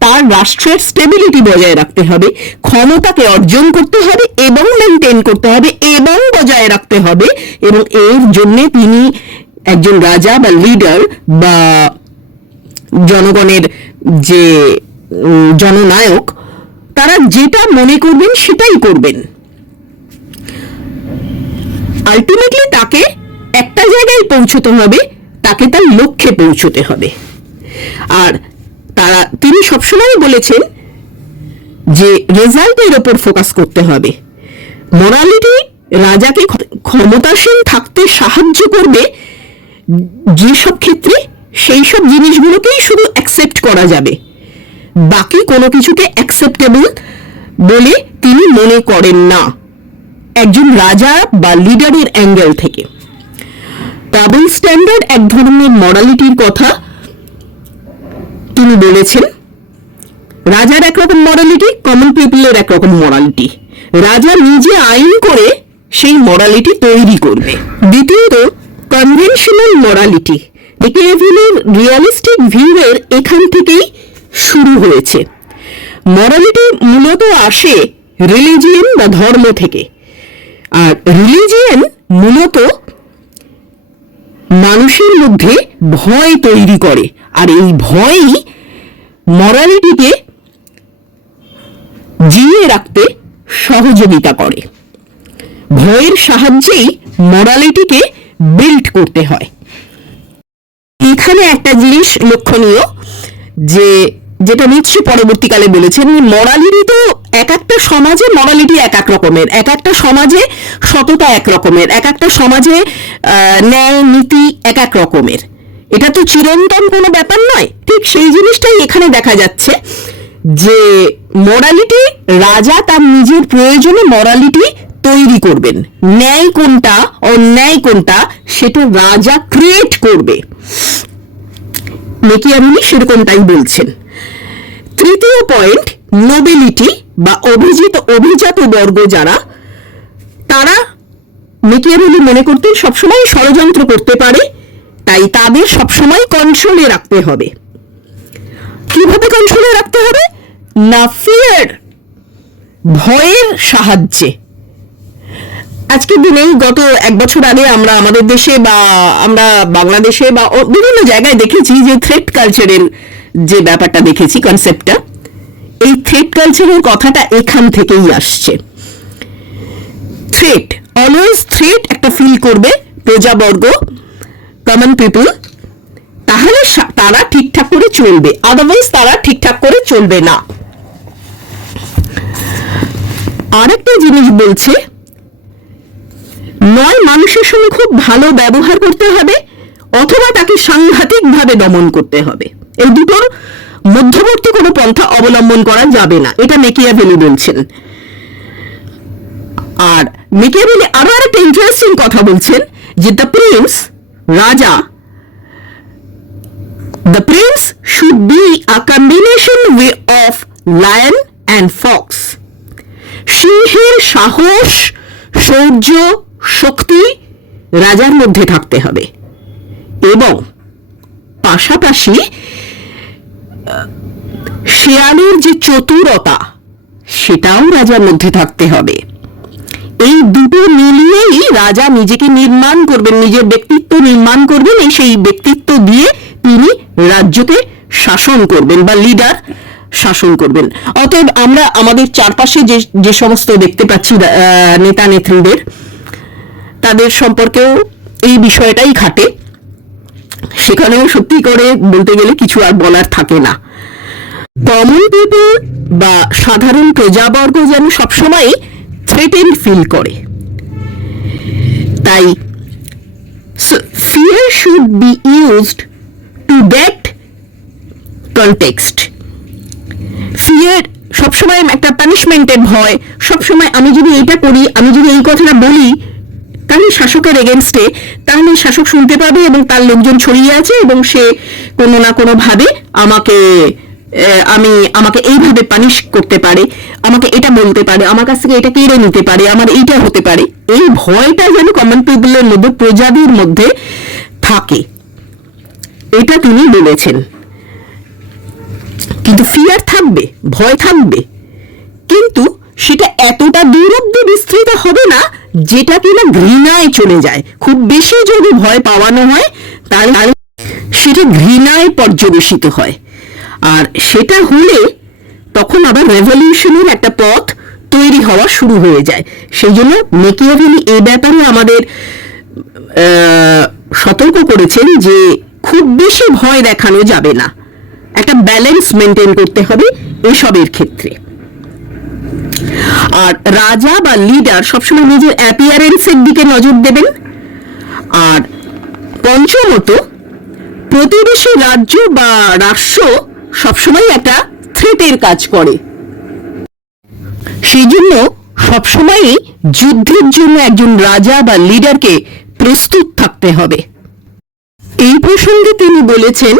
তার রাষ্ট্রের স্টেবিলিটি বজায় রাখতে হবে, ক্ষমতাকে অর্জন করতে হবে এবং মেনটেন করতে হবে এবং বজায় রাখতে হবে। এবং এর জন্য তিনি একজন রাজা বা লিডার বা জনগণের যে জননায়ক, তারা যেটা মনে করবেন সেটাই করবেন। আলটিমেটলি তাকে একটা জায়গায় পৌঁছতে হবে, তাকে তার লক্ষ্যে পৌঁছতে হবে। আর তিনি সবসময় বলেছেন যে রেজাল্টের ওপর ফোকাস করতে হবে। মোরালিটি রাজাকে ক্ষমতাসীন থাকতে সাহায্য করবে যেসব ক্ষেত্রে, সেই সব জিনিসগুলোকেই শুধু অ্যাকসেপ্ট করা যাবে, বাকি কোনো কিছুকে অ্যাকসেপ্টেবল বলে তিনি মনে করেন না একজন রাজা বা লিডারের অ্যাঙ্গেল থেকে। ডাবল স্ট্যান্ডার্ড এক ধরনের মরালিটির কথা তিনি বলেছেন। রাজার একরকম মরালিটি, কমন পিপলের একরকম মরালিটি। রাজা নিজে আইন করে সেই মরালিটি তৈরি করবে। দ্বিতীয়ত, কনভেনশনাল মরালিটি। মেকিয়াভেলির রিয়ালিস্টিক ভিউয়ের এখান থেকেই শুরু হয়েছে। মরালিটি মূলত আসে রিলিজিয়ান বা ধর্ম থেকে। আর রিলিজিয়ান মূলত মানুষের মধ্যে ভয় তৈরি করে, আর এই ভয়ই মরালিটিকে জিয়ে রাখতে সহযোগিতা করে। ভয়ের সাহায্যেই মরালিটিকে বিল্ড করতে হয়। এখানে একটা জিনিস লক্ষণীয়, যেটা নিশ্চয়ই পরবর্তীকালে বলেছেন, মরালিটি তো এক একটা সমাজে মরালিটি এক এক রকমের, এক একটা সমাজে সততা এক রকমের, এক একটা সমাজে ন্যায় নীতি এক এক রকমের। এটা তো চিরন্তন কোনো ব্যাপার নয়। ঠিক সেই জিনিসটাই এখানে দেখা যাচ্ছে যে মরালিটি, রাজা তার নিজের প্রয়োজনে মরালিটি তৈরি করবেন। ন্যায় কোনটা অন্যায় কোনটা সেটা রাজা ক্রিয়েট করবে। মেকিয়াভেলি সেরকমটাই বলছেন। তৃতীয় পয়েন্ট, নোবেলিটি বা অভিজাত বর্গ যারা, তারা মেকিয়াভেলি মনে করতেন সবসময় ষড়যন্ত্র করতে পারে, তাই তাদের সবসময় কন্ট্রোলে রাখতে হবে। কিভাবে কন্ট্রোলে রাখতে হবে? না ফিয়ার, ভয়ের সাহায্যে। আজকের দিনেই গত এক বছর আগে আমরা আমাদের দেশে বা আমরা বাংলাদেশে বা বিভিন্ন জায়গায় দেখেছি যে থ্রেট কালচারের যে ব্যাপারটা দেখেছি, কনসেপ্টটা, এই থ্রেট কালচারের কথাটা এখান থেকেই আসছে। থ্রেট, অলওয়েজ থ্রেট একটা ফিল করবে প্রজাবর্গ, কমন পিপল, তাহলে তারা ঠিকঠাক করে চলবে, আদারওয়াইজ তারা ঠিকঠাক করে চলবে না। আরেকটা জিনিস বলছে, নয় মানুষের সঙ্গে খুব ভালো ব্যবহার করতে হবে অথবা তাকে সাংঘাতিকভাবে দমন করতে হবে। এই দুটোর মধ্যবর্তী কোনো পন্থা অবলম্বন করা যাবে না, এটা মেকিয়াভেলি বলছেন। আর মেকিয়াভেলি আরো একটা ইন্টারেস্টিং কথা বলছেন যে দ্য প্রিন্স, রাজা, the Prince should be a combination of lion and Fox. সিংহের সাহস, শৌর্য, শক্তি রাজার মধ্যে থাকতে হবে এবং পাশাপাশি শেয়ালের যে চতুরতা সেটাও রাজার মধ্যে থাকতে হবে। এই দুটো মিলিয়েই রাজা নিজেকে নির্মাণ করবেন, নিজের ব্যক্তিত্ব নির্মাণ করবেন, এই সেই ব্যক্তিত্ব দিয়ে তিনি রাজ্যকে শাসন করবেন বা লিডার শাসন করবেন। অতএব আমরা আমাদের চারপাশে যে সমস্ত দেখতে পাচ্ছি নেতা নেত্রীদের, তাদের সম্পর্কেও এই বিষয়টাই খাটে। সেখানেও সত্যি করে বলতে গেলে কিছু আর বলার থাকে না। কমন পিপল বা সাধারণ প্রজাবর্গ যেন সবসময় থ্রেটেন্ড ফিল করে। তাই fear should be used to that context. Fear সবসময় একটা পানিশমেন্টের ভয়, সবসময় আমি যদি এটা করি, আমি যদি এই কথাটা বলি তাহলে শাসকের এগেনস্টে, তাহলে শাসক শুনতে পাবে এবং তার লোকজন ছড়িয়ে আছে এবং সে কোনো না কোনো ভাবে আমাকে এইভাবে পানিশ করতে পারে, আমাকে এটা বলতে পারে, আমার কাছ থেকে এটা কেড়ে নিতে পারে, আমার এইটা হতে পারে। এই ভয়টা যেন কমন পিপলের মধ্যে, প্রজাদের মধ্যে থাকে, এটা তিনি বলেছেন। কিন্তু ফিয়ার থাকবে, ভয় থাকবে, কিন্তু সেটা এতটা দূর অব্দি বিস্তৃত হবে না যেটা কিনা ঘৃণায় চলে যায়। খুব বেশি যদি ভয় পাওয়ানো হয় তাহলে সেটা ঘৃণায় পর্যবেসিত হয়, আর সেটা হলে তখন আবার রেভলিউশনের একটা পথ তৈরি হওয়া শুরু হয়ে যায়। সেই জন্য মেকিয়াভেলি এই ব্যাপারে আমাদের সতর্ক করেছেন যে খুব বেশি ভয় দেখানো যাবে না, একটা ব্যালেন্স মেনটেন করতে হবে এসবের ক্ষেত্রে। আর রাজা বা লিডার সবসময় নিজের অ্যাপিয়ারেন্সের দিকে নজর দেবেন। আর পঞ্চমত, প্রতিবেশী রাজ্য বা রাষ্ট্র সবসময় একটা থ্রেটের কাজ করে, সেই জন্য সবসময়ই যুদ্ধের জন্য একজন রাজা বা লিডারকে প্রস্তুত থাকতে হবে। এই প্রসঙ্গে তিনি বলেছেন,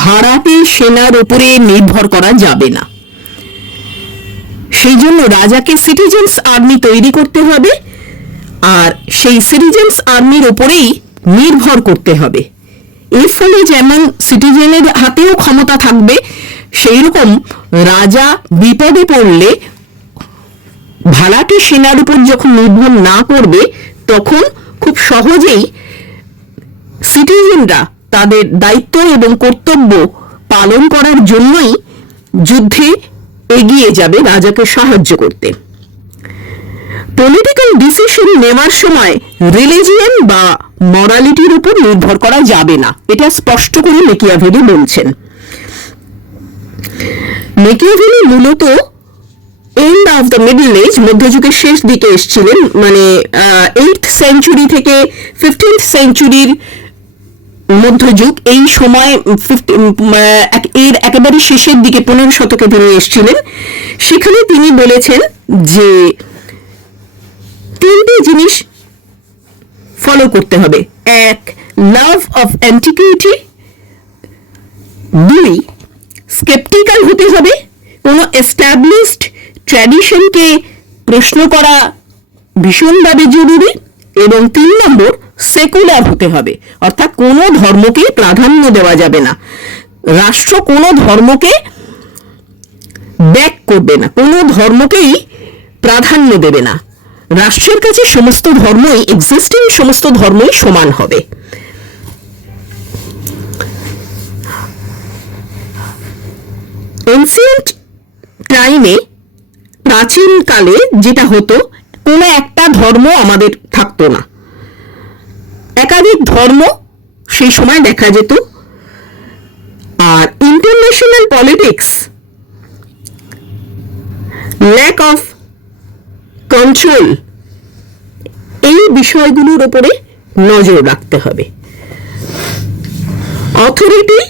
ভাড়াটে সেনার উপরে নির্ভর করা যাবে না। সেই জন্য রাজাকে সিটিজেন্স আর্মি তৈরি করতে হবে, আর সেই সিটিজেন্স আর্মির উপরেই নির্ভর করতে হবে। এর ফলে যেমন সিটিজেনের হাতেও ক্ষমতা থাকবে, সেই রকম রাজা বিপদে পড়লে ভাড়াটে সেনার উপর যখন নির্ভর না করবে, তখন খুব সহজেই সিটিজেনরা তাদের দায়িত্ব এবং কর্তব্য পালন করার জন্যই যুদ্ধে এগিয়ে যাবে রাজাকে সাহায্য করতে। পলিটিক্যাল ডিসিশন নেওয়ার সময় রিলিজিয়ন বা মরালিটির উপর নির্ভর করা যাবে না, এটা স্পষ্ট করে মেকিয়াভেলি বলছেন। মেকিয়াভেলি মূলত end of the middle age, মধ্যযুগের শেষ দিকে এসেছিলেন, মানে 8th সেঞ্চুরি থেকে 15th সেঞ্চুরির মধ্যযুগ, এই সময় এর একেবারে শেষের দিকে 15 শতকে তিনি এসেছিলেন। সেখানে তিনি বলেছেন যে 3টে জিনিস ফলো করতে হবে। 1, লাভ অফ অ্যান্টিকুইটি। 2, স্কেপটিক্যাল হতে হবে, কোনো এস্টাবলিশড ট্র্যাডিশনকে প্রশ্ন করা ভীষণভাবে জরুরি। এবং 3 নম্বর, সেকুলার হতে হবে, অর্থাৎ কোনো ধর্মকে প্রাধান্য দেওয়া যাবে না। রাষ্ট্র কোনো ধর্মকে ব্যাক করবে না, কোনো ধর্মকেই প্রাধান্য দেবে না। রাষ্ট্রের কাছে সমস্ত ধর্মই, এক্সিস্টিং সমস্ত ধর্মই সমান হবে। এনসিয়েন্ট টাইমে, প্রাচীনকালে যেটা হতো, কোনো একটা ধর্ম আমাদের থাকতো না, একাধিক ধর্ম সেই সময় দেখা যেত। আর international politics, lack of control, এই বিষয়গুলোর উপরে নজর রাখতে হবে। অথরিটি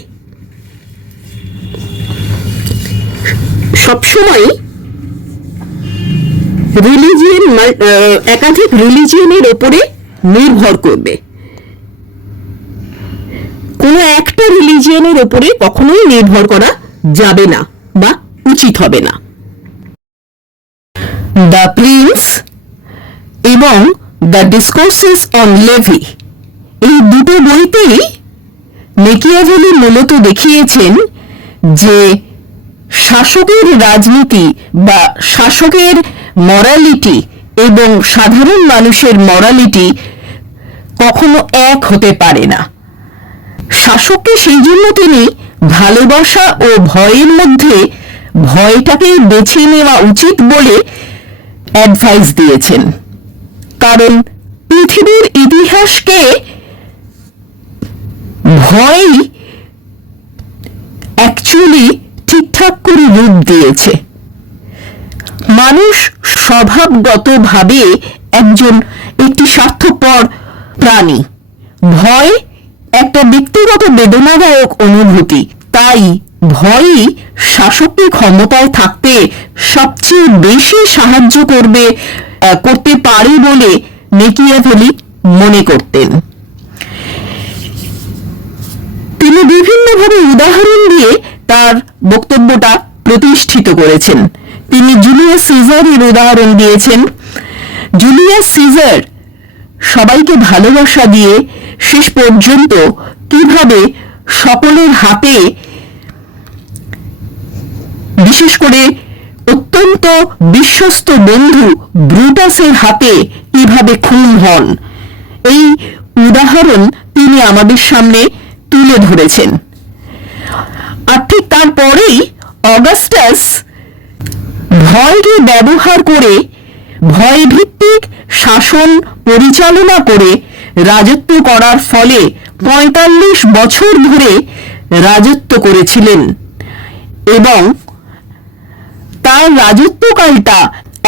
সবসময় রিলিজিয়ন, একাধিক রিলিজিয়নের উপরে নির্ভর করবে, কোনো একটা রিলিজিয়নের উপরে কখনোই নির্ভর করা যাবে না বা উচিত হবে না। দ্য প্রিন্স এবং দ্য ডিসকোর্সেস অন লেভি, এই দুটো বইতেই মেকিয়াভেলি মূলত দেখিয়েছেন যে শাসকের রাজনীতি বা শাসকের মরালিটি এবং সাধারণ মানুষের মরালিটি কখনো এক হতে পারে না। শাসককে সেই জন্য তিনি ভালোবাসা ও ভয়ের মধ্যে ভয়টাকে বেছে নেওয়া উচিত বলে অ্যাডভাইস দিয়েছেন। কারণ পৃথিবীর ইতিহাসকে ভয় অ্যাকচুয়ালি ঠিকঠাক করে রূপ দিয়েছে। মানুষ স্বভাবগতভাবে একটি স্বার্থপর প্রাণী। ভয় একটা ব্যক্তিগত বেদনাদায়ক অনুভূতি, তাই ভয়ই শাসককে ক্ষমতায় থাকতে সবচেয়ে বেশি সাহায্য করতে পারে বলে মেকিয়াভেলি মনে করতেন। তিনি বিভিন্নভাবে উদাহরণ দিয়ে তার বক্তব্যটা প্রতিষ্ঠিত করেছেন। তিনি জুলিয়াস সিজারের উদাহরণ দিয়েছেন। জুলিয়াস সিজার সবাইকে ভালোবাসা দিয়ে শেষ পর্যন্ত কিভাবে সকলের হাতে, বিশেষ করে অত্যন্ত বিশ্বস্ত বন্ধু ব্রুটাসের হাতে কিভাবে খুন হন, এই উদাহরণ তিনি আমাদের সামনে তুলে ধরেছেন। আর ঠিক তারপরেই অগাস্টাস ভয়কে ব্যবহার করে ভয়ভিত্তিক শাসন পরিচালনা করে রাজত্ব করার ফলে ৪৫ বছর ধরে রাজত্ব করেছিলেন এবং তার রাজত্বকালটা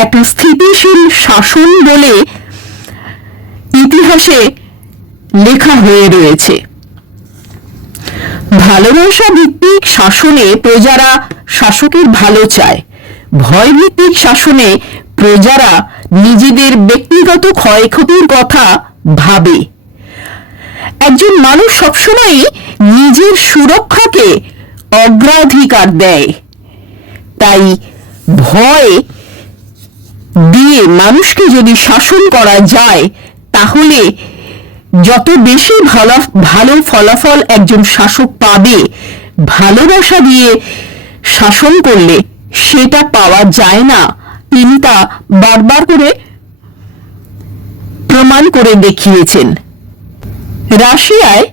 একটা স্থিতিশীল শাসন বলে ইতিহাসে লেখা হয়ে রয়েছে। ভালোবাসা ভিত্তিক শাসনে প্রজারা শাসকের ভালো চায়, ভয়ভিত্তিক শাসনে প্রজারা নিজেদের ব্যক্তিগত ক্ষয়ক্ষতির কথা ভাবে। একজন মানুষ সবসময়ই নিজের সুরক্ষাকে অগ্রাধিকার দেয়, তাই ভয় দিয়ে মানুষকে যদি শাসন করা যায় তাহলে যত বেশি ভালো ফলাফল একজন শাসক পাবে, ভালোবাসা দিয়ে শাসন করলে সেটা পাওয়া যায় না। তিনি তা বারবার করে প্রমাণ করে দেখিয়েছেন। রাশিয়ায়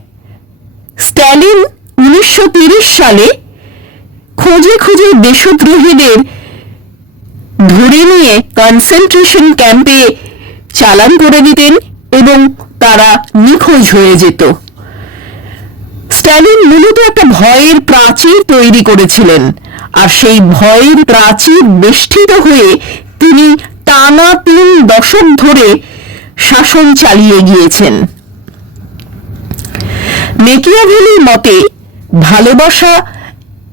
স্ট্যালিন ১৯৩০ সালে খুঁজে খুঁজে দেশদ্রোহীদের ধরে নিয়ে কনসেন্ট্রেশন ক্যাম্পে চালান করে দিতেন এবং তারা নিখোঁজ হয়ে যেত। স্ট্যালিন মূলত একটা ভয়ের প্রাচীর তৈরি করেছিলেন, আর সেই ভয়ের প্রাচীর বেষ্টিত হয়ে তিনি টানা ৩ দশক ধরে শাসন চালিয়ে গিয়েছেন। মেকিয়াভেলির মতে ভালোবাসা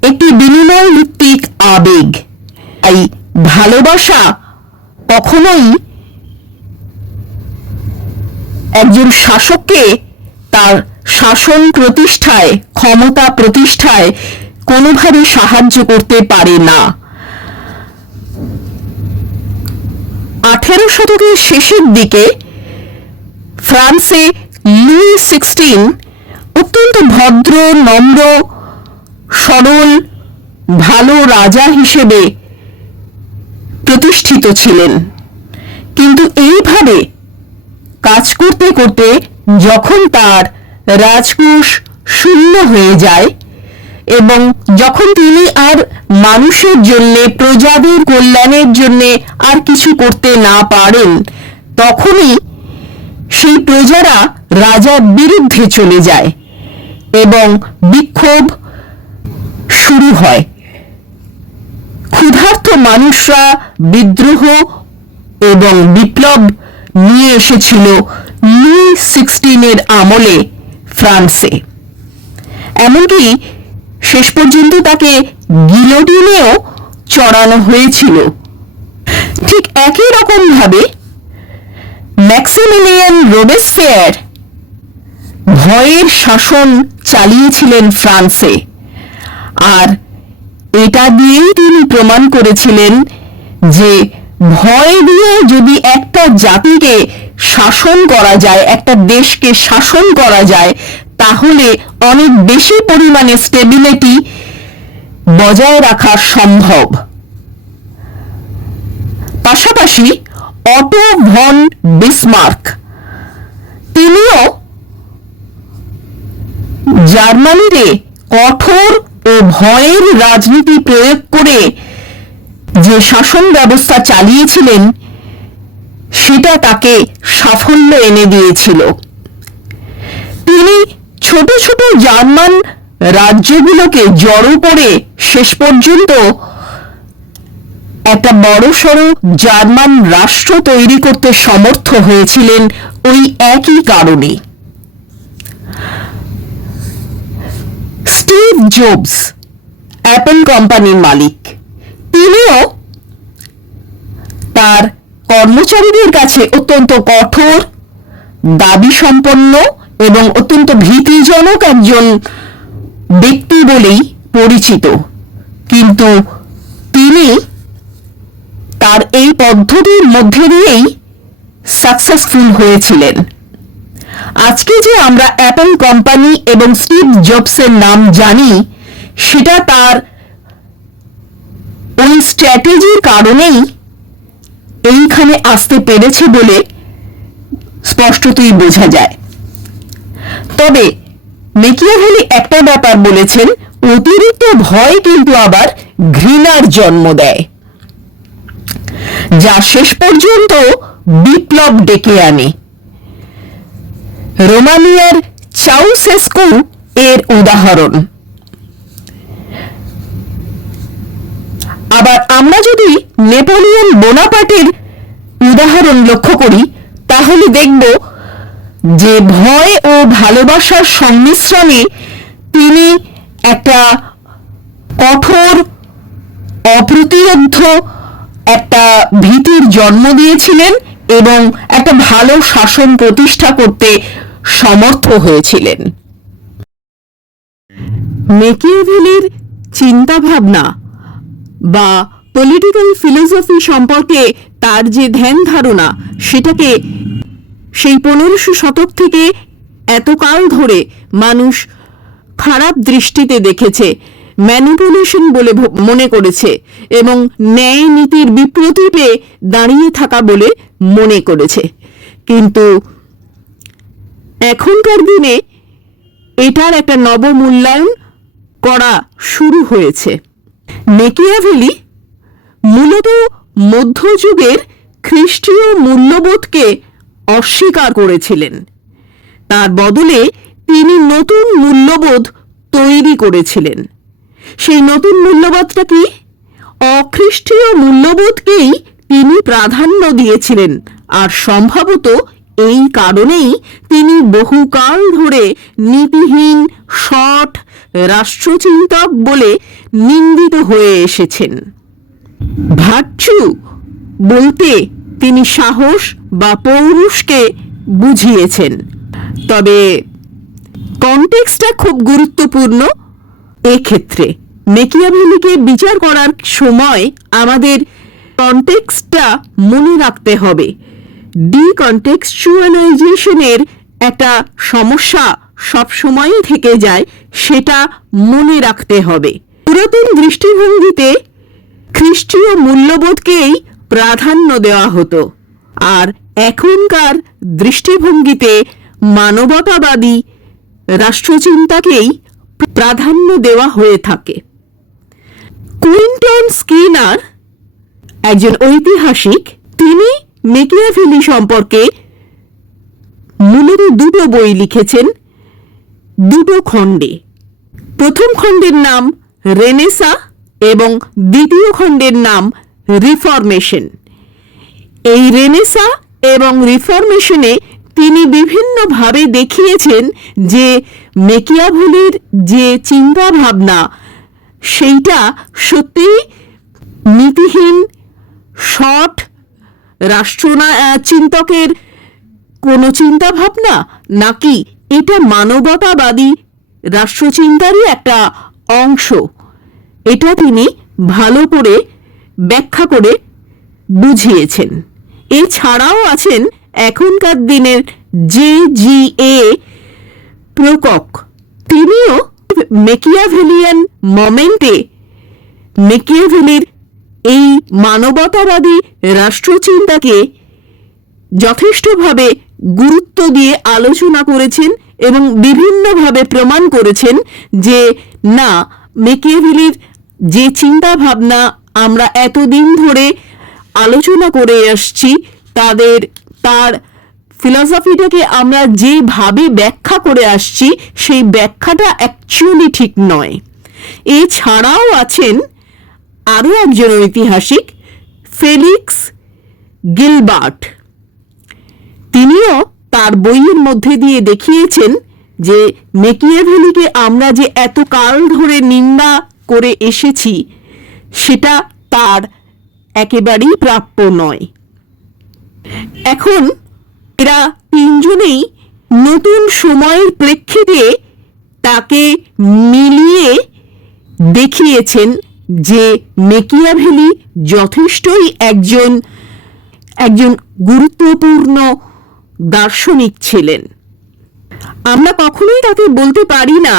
একটি বিনিময় ভিত্তিক আবেগ, তাই ভালোবাসা কখনোই একজন শাসককে তার শাসন প্রতিষ্ঠায়, ক্ষমতা প্রতিষ্ঠায় কোনোভাবে সাহায্য করতে পারে না। 18 শতকের শেষের দিকে ফ্রান্সে লুই 16 অত্যন্ত ভদ্র, নম্র, সরল, ভালো রাজা হিসেবে প্রতিষ্ঠিত ছিলেন। কিন্তু এইভাবে কাজ করতে করতে যখন তার রাজকোষ শূন্য হয়ে যায় এবং যখন তিনি আর মানুষের জন্য, প্রজাদের কল্যাণের জন্য আর কিছু করতে না পারেন, তখনই সেই প্রজারা রাজার বিরুদ্ধে চলে যায় এবং বিক্ষোভ শুরু হয়। ক্ষুধার্ত মানুষরা বিদ্রোহ এবং বিপ্লব নিয়ে এসেছিল লুই 16 আমলে ফ্রান্সে। এমনকি শেষ পর্যন্ত তাকে গিলোটিনেও চড়ানো হয়েছিল। ঠিক একই রকম ভাবে ম্যাক্সিমিলিয়ান রোবেসপেয়ার ভয়ের শাসন চালিয়েছিলেন ফ্রান্সে, আর এটা দিয়েই তিনি প্রমাণ করেছিলেন যে ভয় দিয়ে যদি একটা জাতিকে শাসন করা যায়, একটা দেশকে শাসন করা যায়, তাহলে অনেক বেশি পরিমাণে স্টেবিলিটি বজায় রাখা সম্ভব। পাশাপাশি অটো ভন বিসমার্ক তিনিও জার্মানিতে কঠোর ও ভয়ের রাজনীতি প্রয়োগ করে যে শাসন ব্যবস্থা চালিয়েছিলেন সেটা তাকে সাফল্য এনে দিয়েছিল। তিনি ছোট ছোট জার্মান রাজ্যগুলোকে জড়ো করে শেষ পর্যন্ত একটা বড়সড় জার্মান রাষ্ট্র তৈরি করতে সমর্থ হয়েছিলেন ওই একই কারণে। স্টিভ জবস, অ্যাপল কোম্পানির মালিক, তিনিও তার কর্মচারীদের কাছে অত্যন্ত কঠোর, দাবি সম্পন্ন এবং অত্যন্ত ভীতিজনক একজন ব্যক্তি বলেই পরিচিত। কিন্তু তিনি তার এই পদ্ধতির মধ্যে দিয়েই সাকসেসফুল হয়েছিলেন। আজকে যে আমরা অ্যাপল কোম্পানি এবং স্টিভ জবসের নাম জানি, সেটা তার ওই স্ট্র্যাটেজির কারণেই এইখানে আসতে পেরেছে বলে স্পষ্টতই বোঝা যায়। তবে মেকিয়াভেলি একটা ব্যাপার বলেছেন, অতিরিক্ত ভয় কিন্তু আবার ঘৃণার জন্ম দেয়, যা শেষ পর্যন্ত বিপ্লব ডেকে আনে। রোমানিয়ার চাউসেস্কু এর উদাহরণ। আবার আমরা যদি নেপোলিয়ন বোনাপার্টের উদাহরণ লক্ষ্য করি, তাহলে দেখব যে ভয় ও ভালোবাসার সংমিশ্রণে তিনি একটা কঠোর, অপ্রতিরোধ্য একটা ভীতির জন্ম দিয়েছিলেন এবং একটা ভালো শাসন প্রতিষ্ঠা করতে সমর্থ হয়েছিলেন। মেকিয়াভেলির চিন্তাভাবনা বা পলিটিক্যাল ফিলোসফি সম্পর্কে তার যে ধ্যান ধারণা, সেটাকে সেই 1500 শতক থেকে এতকাল ধরে মানুষ খারাপ দৃষ্টিতে দেখেছে, ম্যানিপুলেশন বলে মনে করেছে এবং ন্যায় নীতির বিপ্রতীপে দাঁড়িয়ে থাকা বলে মনে করেছে। কিন্তু এখনকার দিনে এটার একটা নবমূল্যায়ন করা শুরু হয়েছে। মেকিয়াভেলি মূলত মধ্যযুগের খ্রিস্টীয় মূল্যবোধকে অস্বীকার করেছিলেন। তার বদলে তিনি নতুন মূল্যবোধ তৈরি করেছিলেন। সেই নতুন মূল্যবোধটা কি? অখ্রিস্টীয় মূল্যবোধকেই তিনি প্রাধান্য দিয়েছিলেন, আর সম্ভবত এই কারণেই তিনি বহুকাল ধরে নীতিহীন, শঠ রাষ্ট্রচিন্তক বলে নিন্দিত হয়ে এসেছেন। ভার্চু বলতে তিনি সাহস বা পৌরুষকে বুঝিয়েছেন। তবে কনটেক্সটটা খুব গুরুত্বপূর্ণ এক্ষেত্রে। মেকিয়াভেলিকে বিচার করার সময় আমাদের কনটেক্সটটা মনে রাখতে হবে। ডিকনটেক্সচুয়ালাইজেশনের একটা সমস্যা সবসময়ই থেকে যায়, সেটা মনে রাখতে হবে। পুরাতন দৃষ্টিভঙ্গিতে খ্রিস্টীয় মূল্যবোধকেই প্রাধান্য দেওয়া হতো, আর এখনকার দৃষ্টিভঙ্গিতে মানবতাবাদী রাষ্ট্রচিন্তাকেই প্রাধান্য দেওয়া হয়ে থাকে। কুইন্টন স্কিনার একজন ঐতিহাসিক, তিনি মেকিয়াভেলি সম্পর্কে মূলত দুটো বই লিখেছেন, দুটো খণ্ডে। প্রথম খণ্ডের নাম রেনেসা এবং দ্বিতীয় খণ্ডের নাম রিফরমেশন। এই রেনেসা এবং রিফরমেশনে তিনি বিভিন্নভাবে দেখিয়েছেন যে মেকিয়াভেলির যে চিন্তা ভাবনা, সেইটা সত্যিই নীতিহীন, শঠ রাষ্ট্রচিন্তকের কোনো চিন্তা ভাবনা, নাকি এটা মানবতাবাদী রাষ্ট্রচিন্তারই একটা অংশ। এটা তিনি ভালো করে ব্যাখ্যা করে বুঝিয়েছেন। এছাড়াও আছেন এখনকার দিনের JGA প্রকক। তিনিও মেকিয়াভেলিয়ান মোমেন্টে মেকিয়াভেলির এই মানবতাবাদী রাষ্ট্রচিন্তাকে যথেষ্টভাবে গুরুত্ব দিয়ে আলোচনা করেছেন এবং বিভিন্নভাবে প্রমাণ করেছেন যে না, মেকিয়াভেলির যে চিন্তা ভাবনা আমরা এতদিন ধরে আলোচনা করে আসছি, তার ফিলসফিটাকে আমরা যেভাবে ব্যাখ্যা করে আসছি সেই ব্যাখ্যাটা অ্যাকচুয়ালি ঠিক নয়। এছাড়াও আছেন আরও একজন ঐতিহাসিক, ফেলিক্স গিলবার্ট। তিনিও তার বইয়ের মধ্যে দিয়ে দেখিয়েছেন যে মেকিয়াভেলিকে আমরা যে এত কাল ধরে নিন্দা করে এসেছি সেটা তার একেবারেই প্রাপ্য নয়। এখন এরা তিনজনেই নতুন সময়ের প্রেক্ষিতে তাকে মিলিয়ে দেখিয়েছেন যে মেকিয়াভেলি যথেষ্টই একজন গুরুত্বপূর্ণ দার্শনিক ছিলেন। আমরা কখনোই তাকে বলতে পারি না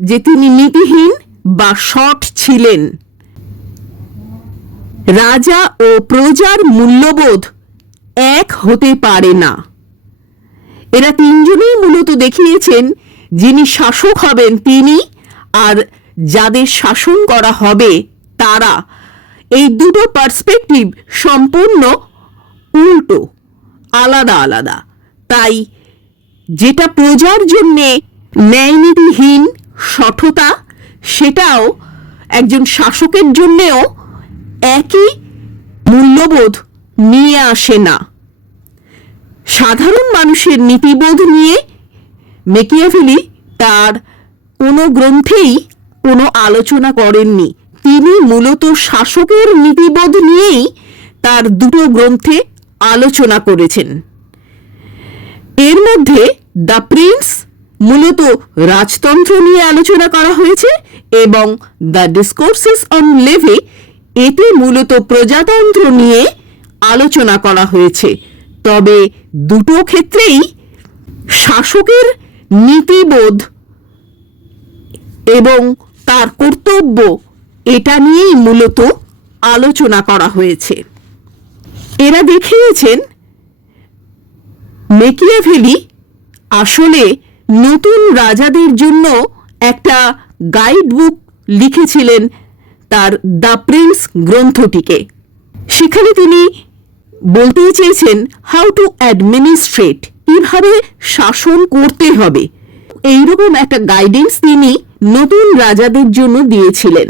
যে তিনি নীতিহীন বা সৎ ছিলেন। রাজা ও প্রজার মূল্যবোধ এক হতে পারে না। এরা তিনজনেই মূলত দেখিয়েছেন যিনি শাসক হবেন তিনি আর যাদের শাসন করা হবে তারা, এই দুটো পার্সপেক্টিভ সম্পূর্ণ উল্টো, আলাদা আলাদা। তাই যেটা প্রজার জন্যে ন্যায়নীতিহীন সঠতা, সেটাও একজন শাসকের জন্যেও একই মূল্যবোধ নিয়ে আসে না। সাধারণ মানুষের নীতিবোধ নিয়ে মেকিয়াভেলি তার কোনো গ্রন্থেই কোনো আলোচনা করেননি। তিনি মূলত শাসকের নীতিবোধ নিয়েই তার দুটো গ্রন্থে আলোচনা করেছেন। এর মধ্যে দ্য প্রিন্স মূলত রাজতন্ত্র নিয়ে আলোচনা করা হয়েছে এবং দ্য ডিসকোর্সেস অন লেভি এতে মূলত প্রজাতন্ত্র নিয়ে আলোচনা করা হয়েছে। তবে দুটো ক্ষেত্রেই শাসকের নীতিবোধ এবং তার কর্তব্য এটা নিয়েই মূলত আলোচনা করা হয়েছে। এরা দেখিয়েছেন মেকিয়াভেলি আসলে নতুন রাজাদের জন্য একটা গাইড বুক লিখেছিলেন তার দ্য প্রিন্স গ্রন্থটিকে। সেখানে তিনি বলতে চেয়েছেন হাউ টু অ্যাডমিনিস্ট্রেট, কিভাবে শাসন করতে হবে, এইরকম একটা গাইডেন্স তিনি নতুন রাজাদের জন্য দিয়েছিলেন।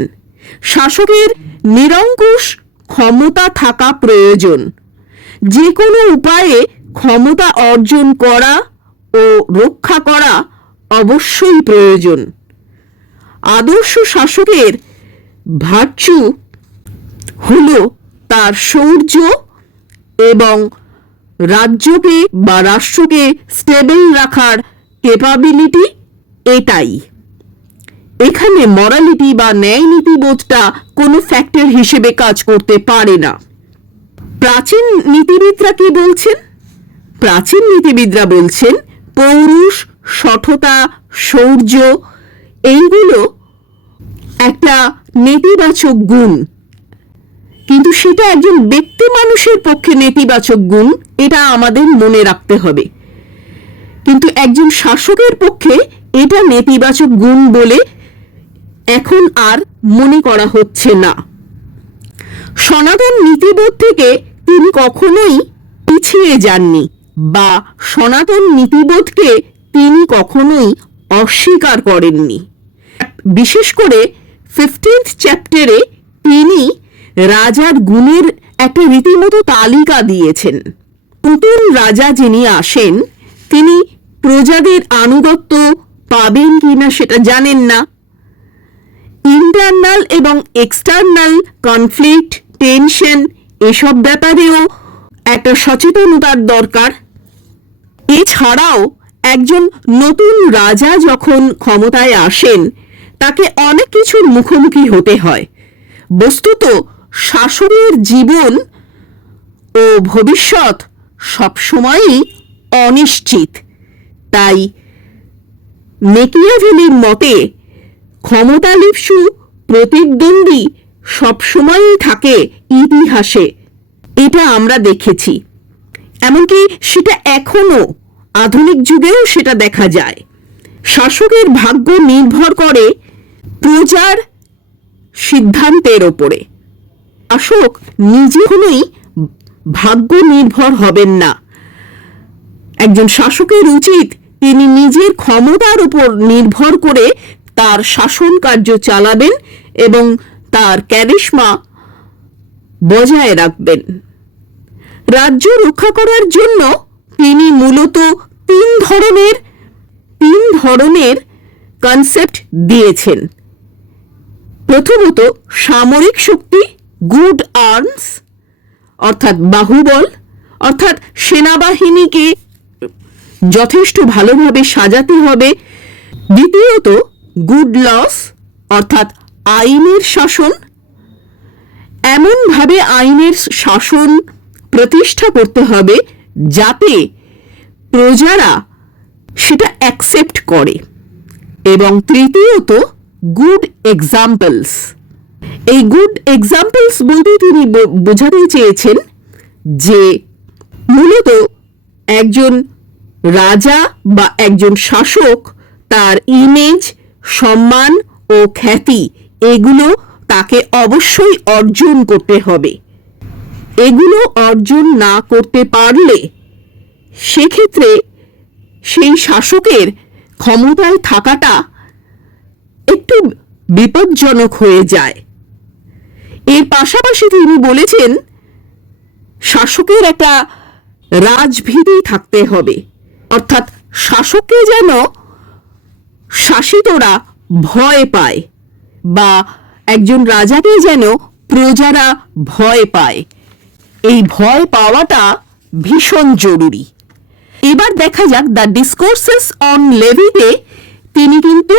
শাসকের নিরঙ্কুশ ক্ষমতা থাকা প্রয়োজন, যে কোনো উপায়ে ক্ষমতা অর্জন করা ও রক্ষা করা অবশ্যই প্রয়োজন। আদর্শ শাসকের ভার্চু হল তার শৌর্য এবং রাজ্যকে বা রাষ্ট্রকে স্টেবল রাখার ক্যাপাবিলিটি, এটাই। এখানে মরালিটি বা ন্যায় নীতিবোধটা কোনো ফ্যাক্টর হিসেবে কাজ করতে পারে না। প্রাচীন নীতিবিদরা কি বলছেন? প্রাচীন নীতিবিদরা বলছেন পৌরুষ, সঠতা, শৌর্য এইগুলো একটা নেতিবাচক গুণ, কিন্তু সেটা একজন ব্যক্তি মানুষের পক্ষে নেতিবাচক গুণ, এটা আমাদের মনে রাখতে হবে। কিন্তু একজন শাসকের পক্ষে এটা নেতিবাচক গুণ বলে এখন আর মনে করা হচ্ছে না। সনাতন নীতিবোধ থেকে তিনি কখনোই পিছিয়ে যাননি বা সনাতন নীতিবোধকে তিনি কখনোই অস্বীকার করেননি। বিশেষ করে 15th চ্যাপ্টারে তিনি রাজার গুণের একটা রীতিমতো তালিকা দিয়েছেন। নতুন রাজা যিনি আসেন তিনি প্রজাদের আনুগত্য পাবেন কিনা সেটা জানেন না। ইন্টারনাল এবং এক্সটার্নাল কনফ্লিক্ট, টেনশন এসব ব্যাপারেও একটা সচেতনতার দরকার। এছাড়াও একজন নতুন রাজা যখন ক্ষমতায় আসেন তাকে অনেক কিছুর মুখোমুখি হতে হয়। বস্তুত শাসকের জীবন ও ভবিষ্যৎ সবসময়ই অনিশ্চিত। তাই মেকিয়াভেলির মতে ক্ষমতালিপ্সু প্রতিদ্বন্দ্বী সবসময়ই থাকে ইতিহাসে, এটা আমরা দেখেছি। এমনকি সেটা এখনো আধুনিক যুগেও সেটা দেখা যায়। শাসকের ভাগ্য নির্ভর করে প্রজার সিদ্ধান্তের ওপরে। শাসক নিজেই ভাগ্য নির্ভর হবেন না। একজন শাসকের উচিত তিনি নিজের ক্ষমতার উপর নির্ভর করে তার শাসন কার্য চালাবেন এবং তার ক্যারিশমা বজায় রাখবেন। রাজ্য রক্ষা করার জন্য তিনি মূলত তিন ধরনের কনসেপ্ট দিয়েছেন। প্রথমত সামরিক শক্তি, গুড আর্মস অর্থাৎ বাহুবল, অর্থাৎ সেনাবাহিনীকে যথেষ্ট ভালোভাবে সাজাতে হবে। দ্বিতীয়ত গুড লস অর্থাৎ আইনের শাসন, এমনভাবে আইনের শাসন প্রতিষ্ঠা করতে হবে যাতে প্রজারা সেটা অ্যাকসেপ্ট করে। এবং তৃতীয়ত গুড এক্সাম্পলস। এই গুড এক্সাম্পলস বলতে তিনি বোঝাতে চেয়েছেন যে মূলত একজন রাজা বা একজন শাসক তার ইমেজ, সম্মান ও খ্যাতি এগুলো তাকে অবশ্যই অর্জন করতে হবে। এগুলো অর্জন না করতে পারলে সেক্ষেত্রে সেই শাসকের ক্ষমতায় থাকাটা একটু বিপজ্জনক হয়ে যায়। এর পাশাপাশি তিনি বলেছেন শাসকের একটা রাজভীতি থাকতে হবে, অর্থাৎ শাসককে যেন শাসিতরা ভয় পায় বা একজন রাজাকে যেন প্রজারা ভয় পায়। এই ভয় পাওয়াটা ভীষণ জরুরি। এবার দেখা যাক দ্য ডিসকোর্সেস অন লেভিতে তিনি কিন্তু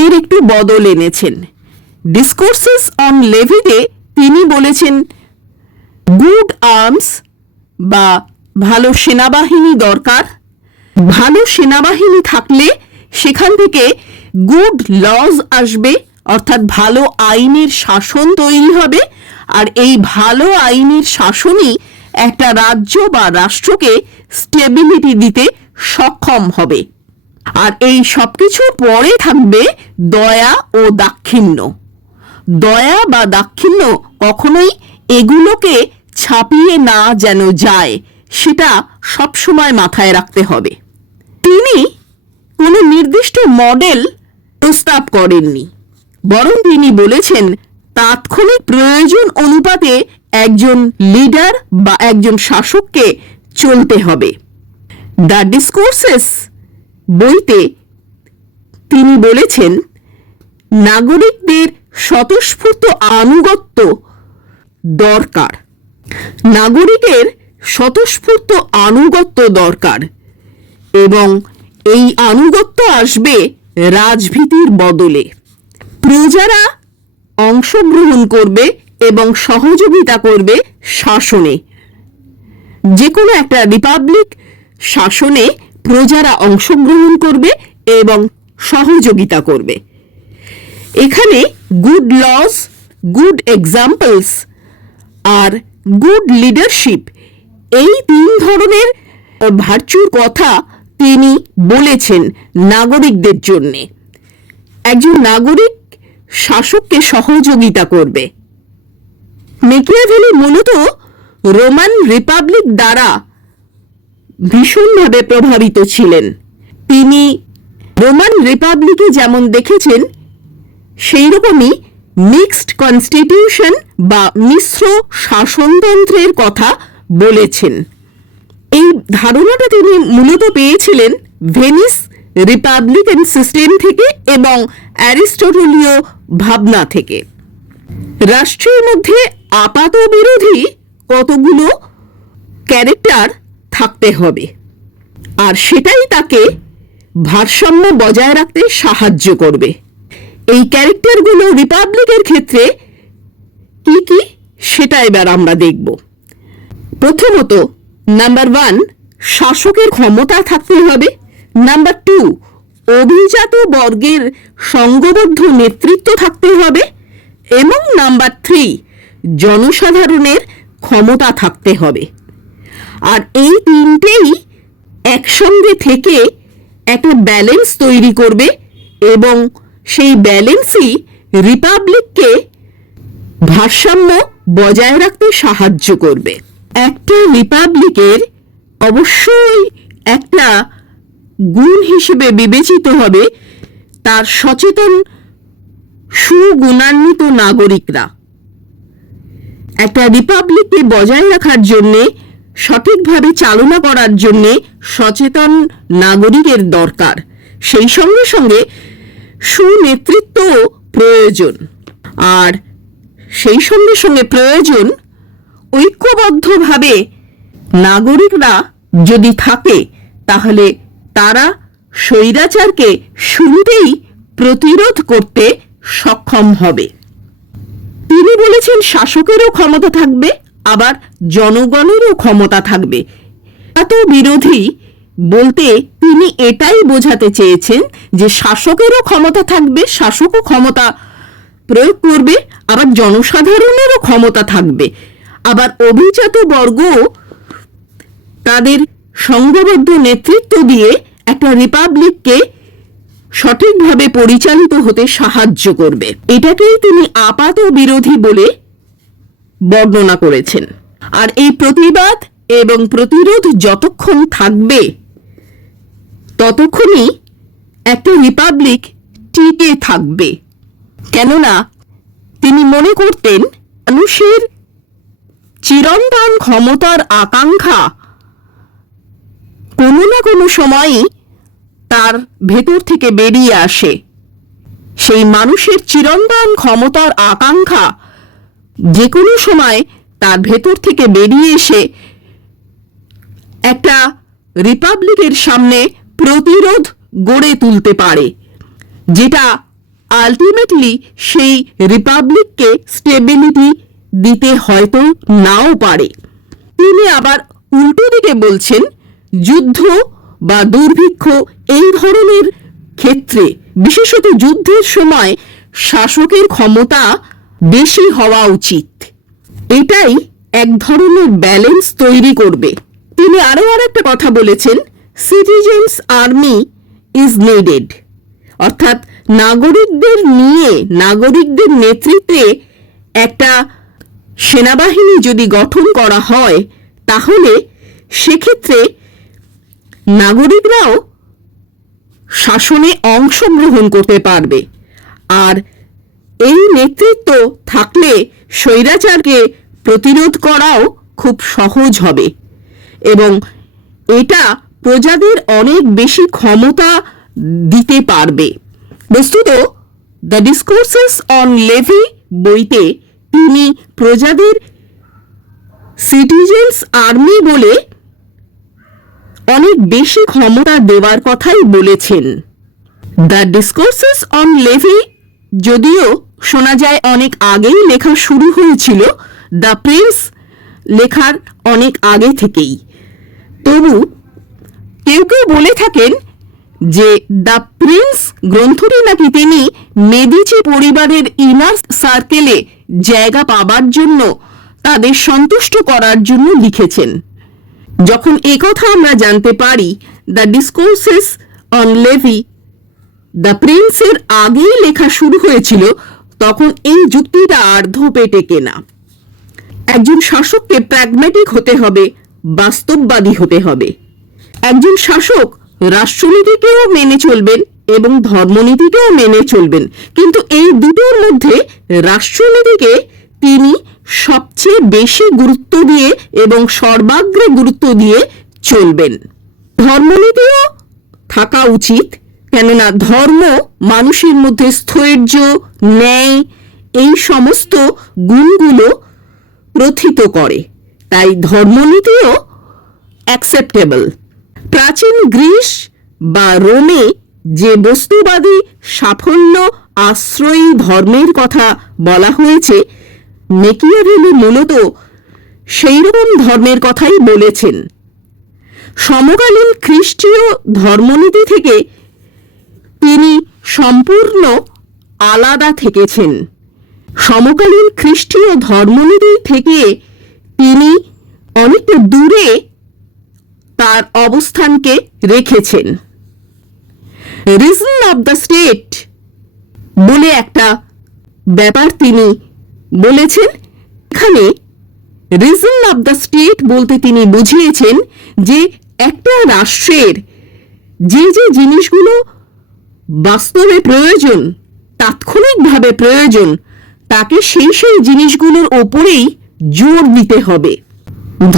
এর একটু বদল এনেছেন। ডিসকোর্সেস অন লেভিতে তিনি বলেছেন গুড আর্মস বা ভালো সেনাবাহিনী দরকার। ভালো সেনাবাহিনী থাকলে সেখান থেকে গুড লজ আসবে, অর্থাৎ ভালো আইনের শাসন তৈরি হবে। আর এই ভালো আইনের শাসনই একটা রাজ্য বা রাষ্ট্রকে স্টেবিলিটি দিতে সক্ষম হবে। আর এই সবকিছুর পরে থাকবে দয়া ও দাক্ষিণ্য। দয়া বা দাক্ষিণ্য কখনোই এগুলোকে ছাপিয়ে না যেন যায়, সেটা সবসময় মাথায় রাখতে হবে। তিনি কোনো নির্দিষ্ট মডেল প্রস্তাব করেননি, বরং তিনি বলেছেন তাৎক্ষণিক প্রয়োজন অনুপাতে একজন লিডার বা একজন শাসককে চলতে হবে। দ্য ডিসকোর্সেস বইতে তিনি বলেছেন নাগরিকদের স্বতঃস্ফূর্ত আনুগত্য দরকার। নাগরিকের স্বতঃস্ফূর্ত আনুগত্য দরকার এবং এই আনুগত্য আসবে রাজভীতির বদলে। প্রজারা অংশগ্রহণ করবে এবং সহযোগিতা করবে শাসনে। যে কোনো একটা রিপাবলিক শাসনে প্রজারা অংশগ্রহণ করবে এবং সহযোগিতা করবে। এখানে গুড লস, গুড এক্সাম্পলস আর গুড লিডারশিপ এই তিন ধরনের ভার্চুর কথা তিনি বলেছেন নাগরিকদের জন্যে। একজন নাগরিক শাসককে সহযোগিতা করবে। মেকিয়াভেলি মূলত রোমান রিপাবলিক দ্বারা ভীষণভাবে প্রভাবিত ছিলেন। তিনি রোমান রিপাবলিকে যেমন দেখেছেন সেই রকমই মিক্সড কনস্টিটিউশন বা মিশ্র শাসনতন্ত্রের কথা বলেছেন। এই ধারণাটা তিনি মূলত পেয়েছিলেন ভেনিস রিপাবলিকান সিস্টেম থেকে এবং অ্যারিস্টটলীয় ভাবনা থেকে। রাষ্ট্রের মধ্যে আপাত বিরোধী কতগুলো ক্যারেক্টার থাকতে হবে, আর সেটাই তাকে ভারসাম্য বজায় রাখতে সাহায্য করবে। এই ক্যারেক্টারগুলো রিপাবলিকের ক্ষেত্রে কি কি সেটা এবার আমরা দেখব। প্রথমত নাম্বার 1 শাসকের ক্ষমতা থাকতে হবে। নাম্বার 2 অভিজাত বর্গের সংঘবদ্ধ নেতৃত্ব থাকতে হবে। এবং নাম্বার 3 জনসাধারণের ক্ষমতা থাকতে হবে। আর এই তিনটেই একসঙ্গে থেকে একটা ব্যালেন্স তৈরি করবে এবং সেই ব্যালেন্সই রিপাবলিককে ভারসাম্য বজায় রাখতে সাহায্য করবে। একটা রিপাবলিকের অবশ্যই একটা গুণ হিসেবে বিবেচিত হবে তার সচেতন সুগুণান্বিত নাগরিকরা। একটা রিপাবলিককে বজায় রাখার জন্যে, সঠিকভাবে চালনা করার জন্যে সচেতন নাগরিকের দরকার। সেই সঙ্গে সঙ্গে সুনেতৃত্ব প্রয়োজন, আর সেই সঙ্গে সঙ্গে প্রয়োজন ঐক্যবদ্ধভাবে নাগরিকরা যদি থাকে তাহলে তারা স্বৈরাচারকে শুরুতেই প্রতিরোধ করতে সক্ষম হবে। তিনি বলেছেন শাসকেরও ক্ষমতা থাকবে, আবার জনগণেরও ক্ষমতা থাকবে। এত বিরোধী বলতে তিনি এটাই বোঝাতে চেয়েছেন যে শাসকেরও ক্ষমতা থাকবে, শাসকও ক্ষমতা প্রয়োগ করবে, আবার জনসাধারণেরও ক্ষমতা থাকবে, আবার অভিজাত বর্গ তাদের সংঘবদ্ধ নেতৃত্ব দিয়ে একটা রিপাবলিককে সঠিকভাবে পরিচালিত হতে সাহায্য করবে। এটাকেই তিনি আপাত বিরোধী বলে বর্ণনা করেছেন। আর এই প্রতিবাদ এবং প্রতিরোধ যতক্ষণ থাকবে ততক্ষণই একটা রিপাবলিক টিকে থাকবে। কেননা তিনি মনে করতেন মানুষের চিরন্তন ক্ষমতার আকাঙ্ক্ষা কোনো না কোনো সময়ই তার ভেতর থেকে বেরিয়ে আসে। সেই মানুষের চিরন্তন ক্ষমতার আকাঙ্ক্ষা যে কোনো সময় তার ভেতর থেকে বেরিয়ে এসে একটা রিপাবলিকের সামনে প্রতিরোধ গড়ে তুলতে পারে, যেটা আলটিমেটলি সেই রিপাবলিককে স্টেবিলিটি দিতে হয়তো নাও পারে। তিনি আবার উল্টো দিকে বলছেন যুদ্ধ বা দুর্ভিক্ষ এই ধরনের ক্ষেত্রে, বিশেষত যুদ্ধের সময় শাসকের ক্ষমতা বেশি হওয়া উচিত। এটাই এক ধরনের ব্যালেন্স তৈরি করবে। তিনি আরো একটা কথা বলেছেন, সিটিজেন্স আর্মি ইজ নিডেড, অর্থাৎ নাগরিকদের নিয়ে, নাগরিকদের নেতৃত্বে একটা সেনাবাহিনী যদি গঠন করা হয় তাহলে সেক্ষেত্রে নাগরিকরাও শাসনে অংশগ্রহণ করতে পারবে। আর এই নেতৃত্ব থাকলে স্বৈরাচারকে প্রতিরোধ করাও খুব সহজ হবে এবং এটা প্রজাদের অনেক বেশি ক্ষমতা দিতে পারবে। বস্তুত দ্য ডিসকোর্সেস অন লেভি বইতে তিনি প্রজাদের সিটিজেন্স আর্মি বলে অনেক বেশি ক্ষমতা দেওয়ার কথাই বলেছেন। দ্য ডিসকোর্সেস অন লেভি যদিও শোনা যায় অনেক আগেই লেখা শুরু হয়েছিল, দ্য প্রিন্স লেখার অনেক আগে থেকেই, তবু কেউ কেউ বলে থাকেন যে দ্য প্রিন্স গ্রন্থটি নাকি তিনি মেদিচি পরিবারের ইনার সার্কেলে জায়গা পাবার জন্য, তাদের সন্তুষ্ট করার জন্য লিখেছেন। যখন একথা আমরা জানতে পারি the discourses on Livy the প্রিন্সের আগেই লেখা শুরু হয়েছিল, তখন এই যুক্তিটা আর্ধপে টেকে না। একজন শাসককে প্র্যাগম্যাটিক হতে হবে, বাস্তববাদী হতে হবে। একজন শাসক রাষ্ট্রনীতিকেও মেনে চলবেন এবং ধর্মনীতিকেও মেনে চলবেন, কিন্তু এই দুটোর মধ্যে রাষ্ট্রনীতিকে তিনি সবচেয়ে বেশি গুরুত্ব দিয়ে এবং সর্বাগ্রে গুরুত্ব দিয়ে চলবেন। ধর্মনীতিও থাকা উচিত, কেননা ধর্ম মানুষের মধ্যে স্থৈর্য, ন্যায় এই সমস্ত গুণগুলো প্রথিত করে, তাই ধর্মনীতিও অ্যাকসেপ্টেবল। প্রাচীন গ্রিস বা রোমে যে বস্তুবাদী সাফল্য আশ্রয়ী ধর্মের কথা বলা হয়েছে, মেকিয়াভেলি মূলত সেই রকম ধর্মের কথাই বলেছেন। সমকালীন খ্রিস্টীয় ধর্মনীতি থেকে তিনি সম্পূর্ণ আলাদা থেকেছেন। সমকালীন খ্রিস্টীয় ধর্মনীতি থেকে তিনি অনেকটা দূরে তার অবস্থানকে রেখেছেন। রিজন অফ দ্য স্টেট বলে একটা ব্যাপার তিনি বলেছেন, এখানে রিজন অফ দ্য স্টেট বলতে তিনি বুঝিয়েছেন যে একটা রাষ্ট্রের যে যে জিনিসগুলো বাস্তবে প্রয়োজন, তাৎক্ষণিকভাবে প্রয়োজন, তাকে সেই সেই জিনিসগুলোর ওপরেই জোর দিতে হবে।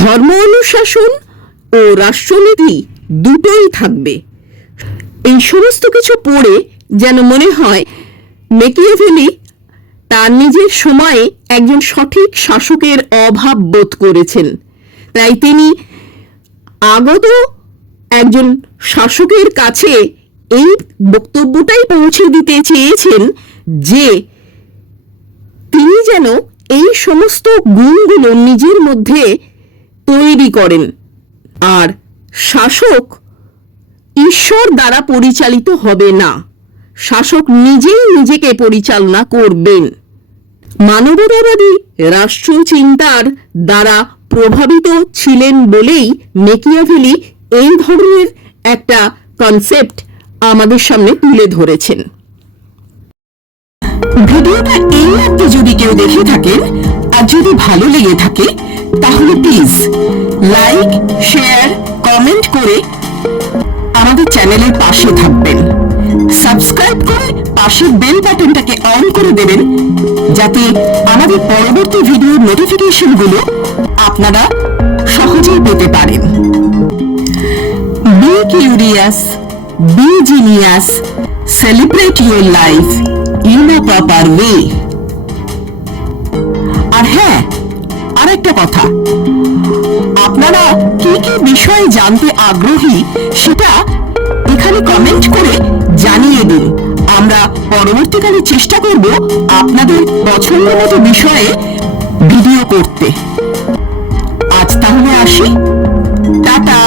ধর্ম অনুশাসন ও রাষ্ট্রনীতি দুটোই থাকবে। এই সমস্ত কিছু পড়ে যেন মনে হয় মেকিয়াভেলি তার নিজের সময়ে একজন সঠিক শাসকের অভাব বোধ করেছেন, তাই তিনি আগত একজন শাসকের কাছে এই বক্তব্যটাই পৌঁছে দিতে চেয়েছেন যে তিনি যেন এই সমস্ত গুণগুলো নিজের মধ্যে তৈরি করেন, আর শাসক ঈশ্বর দ্বারা পরিচালিত হবে না, শাসক নিজেই নিজেকে পরিচালনা করবেন। মানবতাবাদী রাষ্ট্র চিন্তার দ্বারা প্রভাবিত ছিলেন বলেই মেকিয়াভেলি এই ধরনের একটা কনসেপ্ট আমাদের সামনে তুলে ধরেছেন। ভিডিওটা এই অবধি যদি কেউ দেখে থাকেন আর যদি ভালো লেগে থাকে তাহলে প্লিজ লাইক, শেয়ার, কমেন্ট করে আমাদের চ্যানেলের পাশে থাকবেন। সাবস্ক্রাইব করে পাশের বেল বাটনটাকে অন করে দেবেন যাতে আমাদের পরবর্তী ভিডিওর নোটিফিকেশনগুলো আপনারা সহজেই পেতে পারেন। Be curious, be genius, celebrate your life in a proper way. আর হ্যাঁ, আরেকটা কথা, আপনারা কি কি বিষয়ে জানতে আগ্রহী সেটা এখানে কমেন্ট করে জানিয়ে দিন। আমরা পরবর্তীকালে চেষ্টা করব আপনাদের পছন্দ মতো বিষয়ে ভিডিও করতে। আজ তাহলে আসি, টাটা।